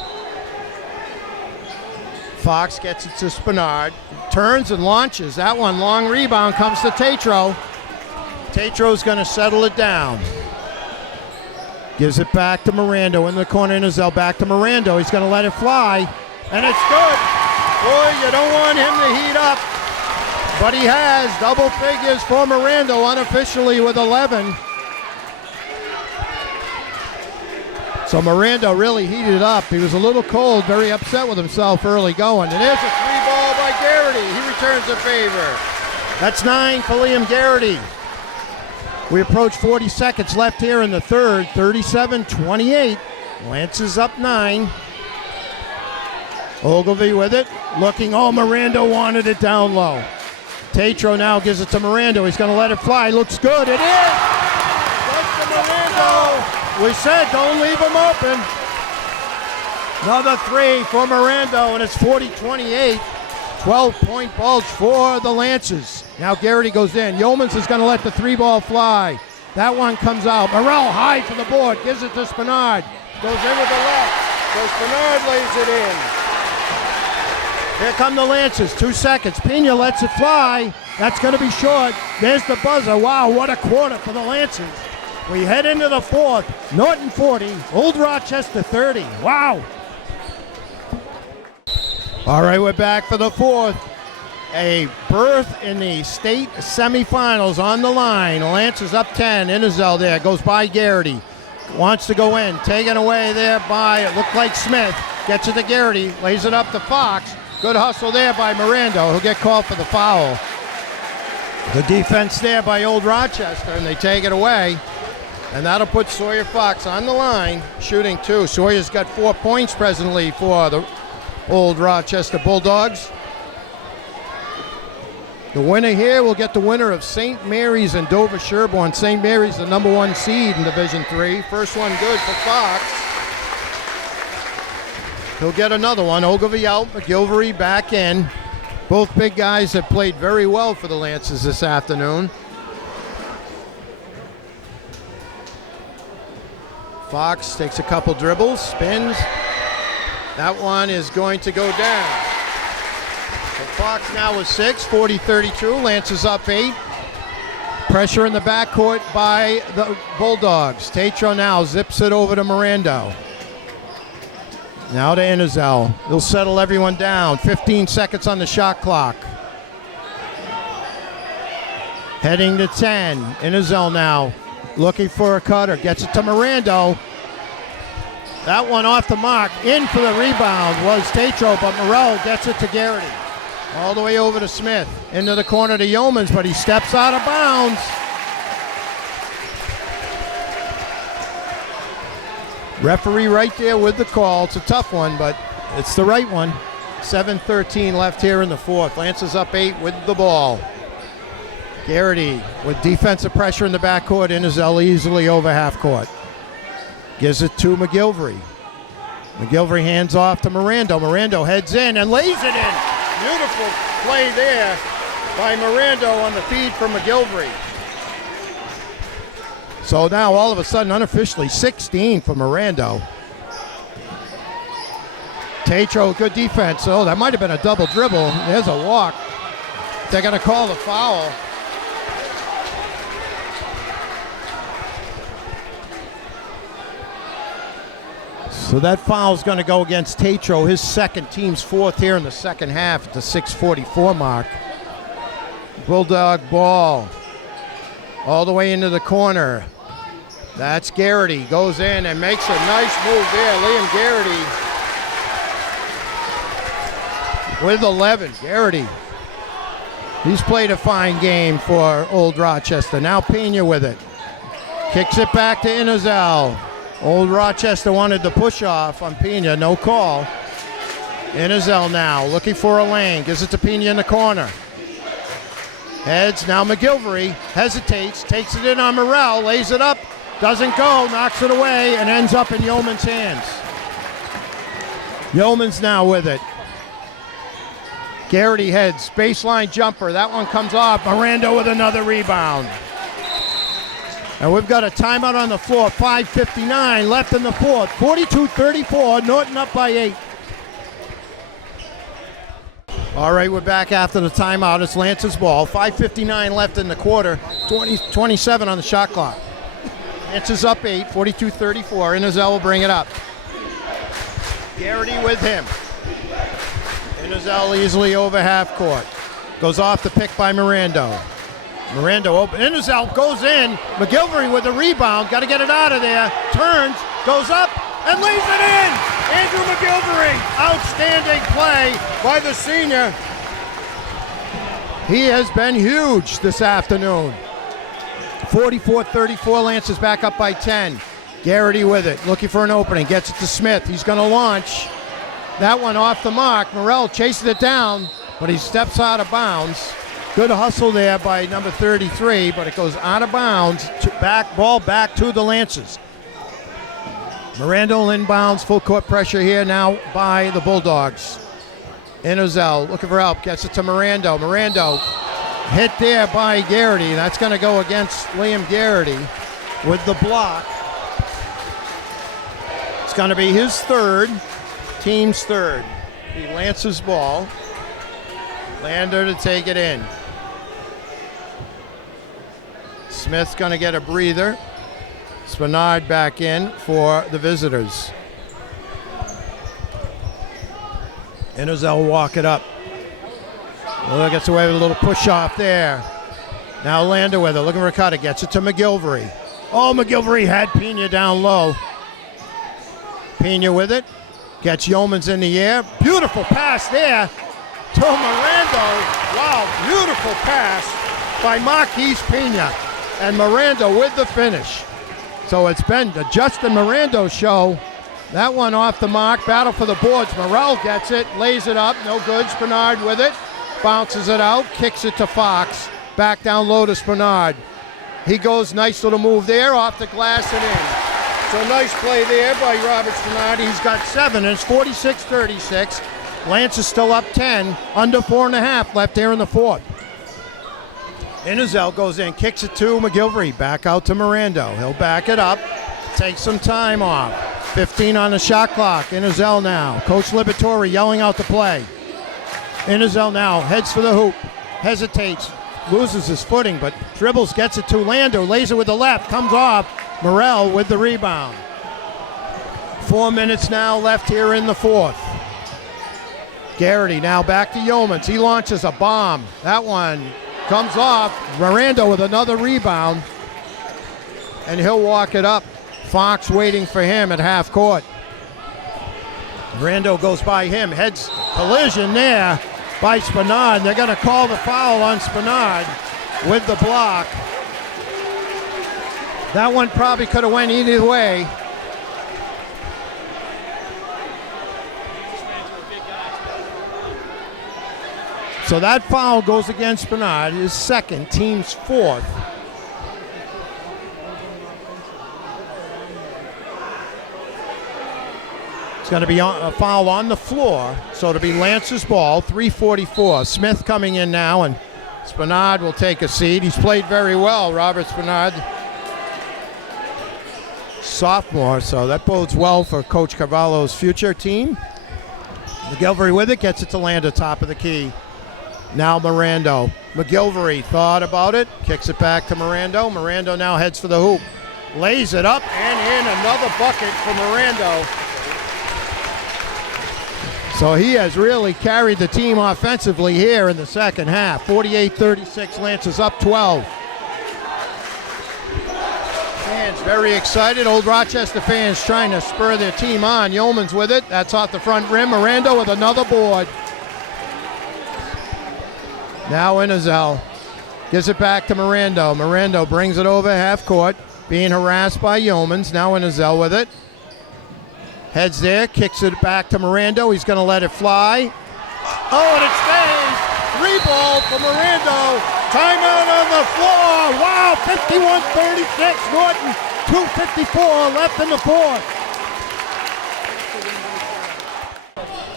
Fox gets it to Spinard. Turns and launches. That one, long rebound, comes to Tatro. Tatro's going to settle it down. Gives it back to Mirando in the corner. Inizell back to Mirando. He's going to let it fly. And it's good. Boy, you don't want him to heat up. But he has double figures for Mirando unofficially with 11. So Miranda really heated up. He was a little cold, very upset with himself early going. And there's a 3-ball by Garrity. He returns the favor. That's 9 for Liam Garrity. We approach 40 seconds left here in the third. 37-28. Lance is up 9. Ogilvy with it. Looking, Miranda wanted it down low. Tatro now gives it to Miranda. He's going to let it fly. Looks good. It is! Good to Miranda. We said don't leave him open. Another 3 for Mirando, and it's 40-28. 12-point bulge for the Lancers. Now Garrity goes in. Yeomans is going to let the 3-ball fly. That one comes out. Morrell high for the board. Gives it to Spinard. Goes in with the left. So Spinard lays it in. Here come the Lancers. 2 seconds. Pena lets it fly. That's going to be short. There's the buzzer. Wow, what a quarter for the Lancers. We head into the fourth. Norton 40, Old Rochester 30. Wow. All right, we're back for the fourth. A berth in the state semifinals on the line. Lance is up 10. Inizell there. Goes by Garrity. Wants to go in. Taken away there by, it looked like Smith. Gets it to Garrity. Lays it up to Fox. Good hustle there by Miranda. He'll get called for the foul. The defense there by Old Rochester, and they take it away. And that'll put Sawyer Fox on the line, shooting 2. Sawyer's got 4 points presently for the Old Rochester Bulldogs. The winner here will get the winner of St. Mary's and Dover Sherborne. St. Mary's the number 1 seed in Division 3. First one good for Fox. He'll get another one. Ogilvy out, McGilvery back in. Both big guys have played very well for the Lancers this afternoon. Fox takes a couple dribbles, spins. That one is going to go down. So Fox now with 6, 40-32. Lance is up 8. Pressure in the backcourt by the Bulldogs. Tatro now zips it over to Mirando. Now to Innizel. He'll settle everyone down. 15 seconds on the shot clock. Heading to 10. Innizel now looking for a cutter. Gets it to Mirando. That one off the mark. In for the rebound was Tatro, but Morrell gets it to Garrity. All the way over to Smith. Into the corner to Yeomans, but he steps out of bounds. Referee right there with the call. It's a tough one, but it's the right one. 7:13 left here in the fourth. Lance is up 8 with the ball. Garrity with defensive pressure in the backcourt. Innizel easily over half court. Gives it to McGilvery. McGilvery hands off to Mirando. Mirando heads in and lays it in. Beautiful play there by Mirando on the feed from McGilvery. So now all of a sudden, unofficially, 16 for Mirando. Tatro, good defense. Oh, that might have been a double dribble. There's a walk. They're going to call the foul. So that foul's going to go against Tatro, his second, team's fourth here in the second half at the 6:44 mark. Bulldog ball all the way into the corner. That's Garrity. Goes in and makes a nice move there. Liam Garrity with 11. Garrity. He's played a fine game for Old Rochester. Now Pena with it. Kicks it back to Innizel. Old Rochester wanted the push off on Pena. No call. Innizel now looking for a lane. Gives it to Pena in the corner. Heads. Now McGilvery hesitates. Takes it in on Morrell. Lays it up. Doesn't go, knocks it away, and ends up in Yeoman's hands. Yeoman's now with it. Garrity heads, baseline jumper. That one comes off. Mirando with another rebound. And we've got a timeout on the floor. 5:59 left in the fourth. 42-34, Norton up by 8. All right, we're back after the timeout. It's Lance's ball. 5:59 left in the quarter. 27 on the shot clock. Lance is up 8, 42-34. Innizel will bring it up. Garrity with him. Innizel easily over half court. Goes off the pick by Mirando. Mirando open. Innizel goes in. McGilvery with the rebound. Got to get it out of there. Turns, goes up, and lays it in. Andrew McGilvery. Outstanding play by the senior. He has been huge this afternoon. 44-34, Lance is back up by 10. Garrity with it, looking for an opening, gets it to Smith. He's going to launch. That one off the mark. Morrell chases it down, but he steps out of bounds. Good hustle there by number 33, but it goes out of bounds. Ball back to the Lancers. Mirando inbounds, full court pressure here now by the Bulldogs. Innizel looking for help, gets it to Mirando. Mirando hit there by Garrity. That's going to go against Liam Garrity with the block. It's going to be his third, team's third. He Lance's ball. Lander to take it in. Smith's going to get a breather. Spenard back in for the visitors. Innizel will walk it up. Well, gets away with a little push off there. Now Lander with it, looking for a cutter, gets it to McGilvery. Oh, McGilvery had Pena down low. Pena with it, gets Yeomans in the air. Beautiful pass there to Mirando. Wow, beautiful pass by Marquise Pena. And Mirando with the finish. So it's been the Justin Mirando show. That one off the mark, battle for the boards. Morrell gets it, lays it up, no good. Spenard with it. Bounces it out, kicks it to Fox. Back down low to Spenard. He goes, nice little move there, off the glass and in. So nice play there by Robert Spenard. He's got 7, and it's 46-36. Lance is still up 10, under 4.5 left here in the fourth. Innizel goes in, kicks it to McGilvery. Back out to Mirando. He'll back it up, take some time off. 15 on the shot clock. Innizel now. Coach Liberatore yelling out the play. Innizel now heads for the hoop, hesitates, loses his footing, but dribbles, gets it to Lando, lays it with the left, comes off. Morrell with the rebound. 4 minutes now left here in the fourth. Garrity now back to Yeomans. He launches a bomb. That one comes off. Miranda with another rebound. And he'll walk it up. Fox waiting for him at half court. Miranda goes by him. Heads collision there by Spanard. They're going to call the foul on Spanard with the block. That one probably could have went either way. So that foul goes against Spanard, his second, team's fourth. It's going to be a foul on the floor, so it'll be Lance's ball, 3:44. Smith coming in now, and Spanard will take a seat. He's played very well, Robert Spanard. Sophomore, so that bodes well for Coach Carvalho's future team. McGilvery with it, gets it to Landa, top of the key. Now Mirando. McGilvery thought about it, kicks it back to Mirando. Mirando now heads for the hoop. Lays it up and in, another bucket for Mirando. So he has really carried the team offensively here in the second half. 48-36, Lance is up 12. Fans very excited. Old Rochester fans trying to spur their team on. Yeomans with it. That's off the front rim. Miranda with another board. Now Inazell gives it back to Mirando. Mirando brings it over half court, being harassed by Yeomans. Now Inazell with it. Heads there, kicks it back to Mirando. He's going to let it fly. Oh, and it stays. 3-ball for Mirando. Timeout on the floor. Wow, 51-36. Norton, 2:54 left in the fourth.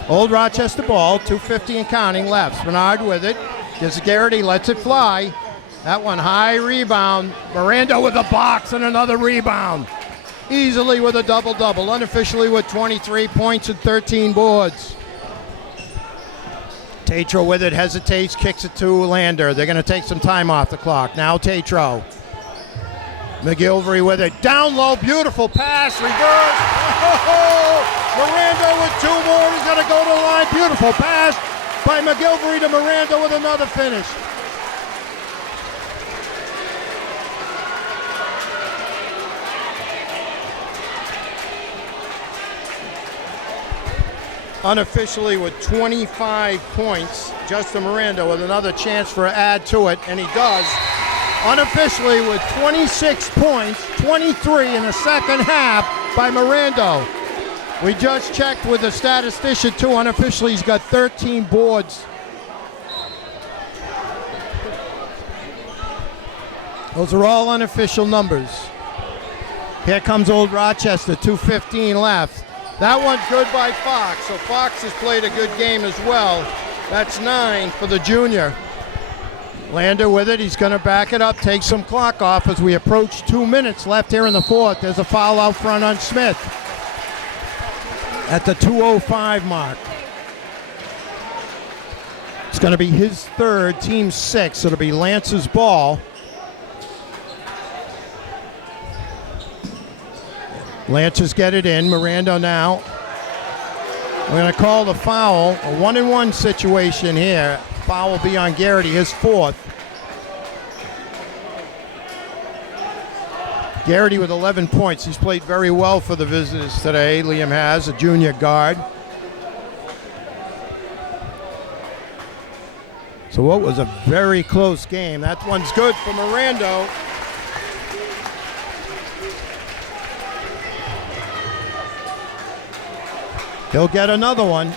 Old Rochester ball, 2:50 and counting left. Spanard with it. Gives it Garrity, lets it fly. That one high rebound. Miranda with a box and another rebound. Easily with a double-double. Unofficially with 23 points and 13 boards. Tatro with it, hesitates, kicks it to Lander. They're going to take some time off the clock. Now Tatro. McGilvery with it. Down low, beautiful pass, reverse. Oh, Miranda with two more. He's going to go to the line. Beautiful pass by McGilvery to Miranda with another finish. Unofficially with 25 points, Justin Miranda with another chance for an add to it, and he does. Unofficially with 26 points, 23 in the second half by Miranda. We just checked with the statistician too. Unofficially, he's got 13 boards. Those are all unofficial numbers. Here comes Old Rochester, 2:15 left. That one's good by Fox, so Fox has played a good game as well. That's 9 for the junior. Lander with it, he's going to back it up, take some clock off as we approach 2 minutes left here in the fourth. There's a foul out front on Smith at the 2:05 mark. It's going to be his third, team 6. It'll be Lance's ball. Lancers get it in. Miranda now. We're going to call the foul. A 1-and-1 situation here. Foul will be on Garrity, his fourth. Garrity with 11 points. He's played very well for the visitors today. Liam has, a junior guard. So what was a very close game. That one's good for Miranda. He'll get another one.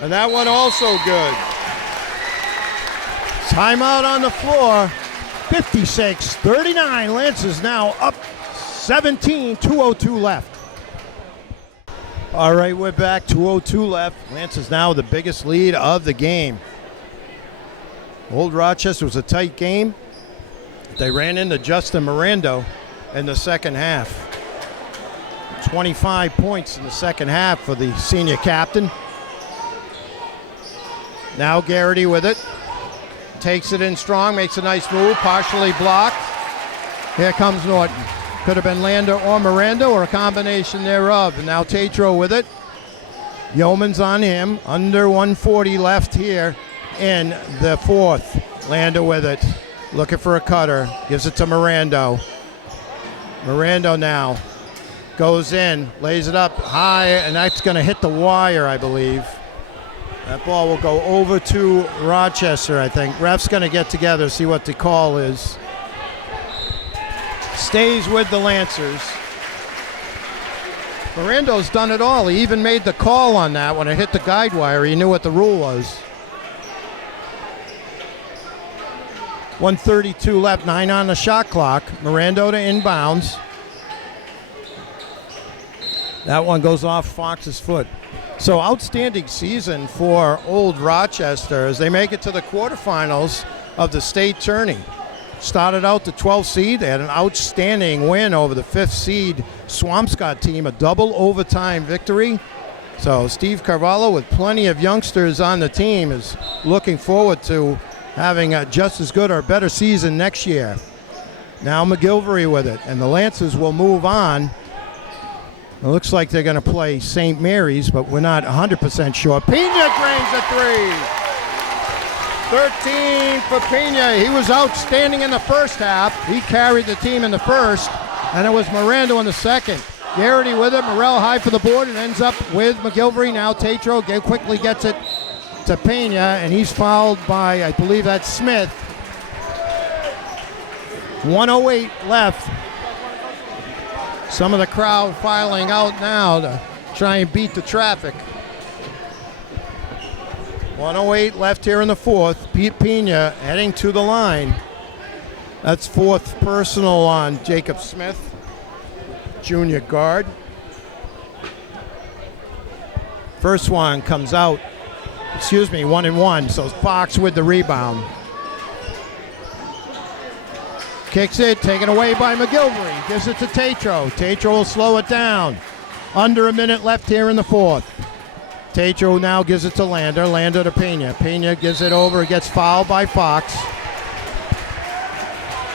And that one also good. Timeout on the floor. 56-39. Lance is now up 17. 2:02 left. All right, we're back. 2:02 left. Lance is now the biggest lead of the game. Old Rochester was a tight game. They ran into Justin Miranda in the second half. 25 points in the second half for the senior captain. Now Garrity with it. Takes it in strong, makes a nice move, partially blocked. Here comes Norton. Could have been Lander or Miranda or a combination thereof. And now Tatro with it. Yeoman's on him. Under 140 left here in the fourth. Lander with it. Looking for a cutter. Gives it to Mirando. Mirando now goes in, lays it up high, and that's going to hit the wire, I believe. That ball will go over to Rochester, I think. Ref's going to get together, see what the call is. Stays with the Lancers. Mirando's done it all. He even made the call on that when it hit the guide wire. He knew what the rule was. 1:32 left, 9 on the shot clock. Mirando to inbounds. That one goes off Fox's foot. So outstanding season for Old Rochester as they make it to the quarterfinals of the state tourney. Started out the 12th seed. They had an outstanding win over the 5th seed Swampscott team, a double overtime victory. So Steve Carvalho, with plenty of youngsters on the team, is looking forward to having a just as good or better season next year. Now McGilvery with it, and the Lancers will move on. It looks like they're going to play St. Mary's, but we're not 100% sure. Pena drains a three. 13 for Pena. He was outstanding in the first half. He carried the team in the first, and it was Miranda in the second. Garrity with it. Morrell high for the board and ends up with McGilvery. Now Tatro quickly gets it to Pena, and he's fouled by, I believe that's Smith. 1:08 left. Some of the crowd filing out now to try and beat the traffic. 1:08 left here in the fourth. Pete Pena heading to the line. That's fourth personal on Jacob Smith, junior guard. First one comes out. 1-1. So Fox with the rebound. Kicks it, taken away by McGilvery. Gives it to Tatro. Tatro will slow it down. Under a minute left here in the fourth. Tatro now gives it to Lander. Lander to Pena. Pena gives it over. Gets fouled by Fox.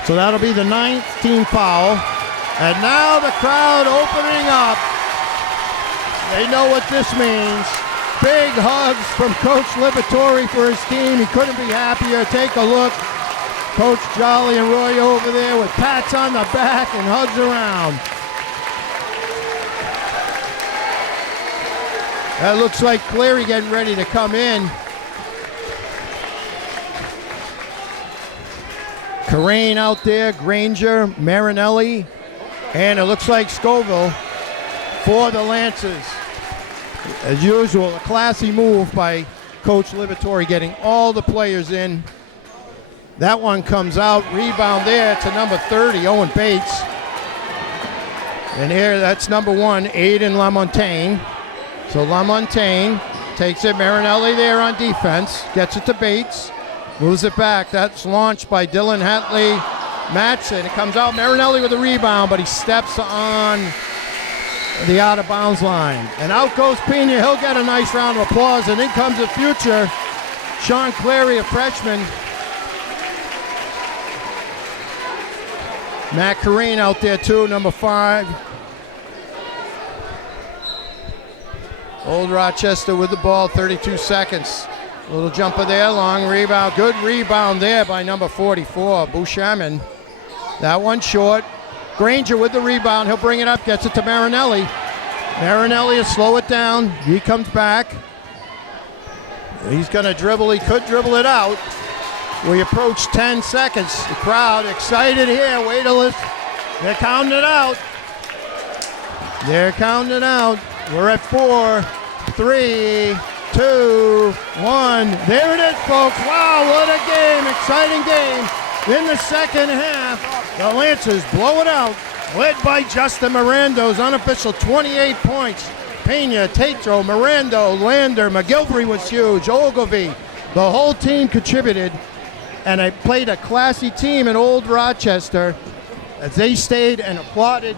So that'll be the 9th team foul. And now the crowd opening up. They know what this means. Big hugs from Coach Liberatore for his team. He couldn't be happier. Take a look. Coach Jolly and Roy over there with pats on the back and hugs around. That looks like Cleary getting ready to come in. Carrain out there, Granger, Marinelli, and it looks like Scoville for the Lancers. As usual, a classy move by Coach Liberatore, getting all the players in. That one comes out, rebound there to number 30, Owen Bates. And here, that's number 1, Aiden LaMontagne. So LaMontagne takes it, Marinelli there on defense, gets it to Bates, moves it back. That's launched by Dylan Hatley Matson. It comes out, Marinelli with the rebound, but he steps on the out of bounds line. And out goes Pena. He'll get a nice round of applause. And in comes the future, Sean Cleary, a freshman. Matt Carrain out there too, number 5. Old Rochester with the ball, 32 seconds. Little jumper there, long rebound. Good rebound there by number 44, Bushaman. That one short. Granger with the rebound. He'll bring it up, gets it to Marinelli. Marinelli will slow it down. He comes back. He's going to dribble. He could dribble it out. We approach 10 seconds. The crowd excited here. Wait till this. They're counting it out. They're counting it out. We're at 4, 3, 2, 1. There it is, folks. Wow, what a game. Exciting game. In the second half, the Lancers blow it out. Led by Justin Mirando's unofficial 28 points. Pena, Tatro, Mirando, Lander, McGilvery was huge. Ogilvie. The whole team contributed. And I played a classy team in Old Rochester as they stayed and applauded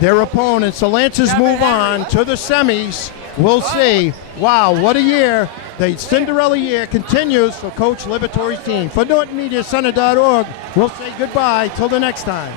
their opponents. The Lancers move on to the semis. We'll see. Wow, what a year The Cinderella year continues for Coach Liberatore's team. For NortonMediaCenter.org, we'll say goodbye till the next time.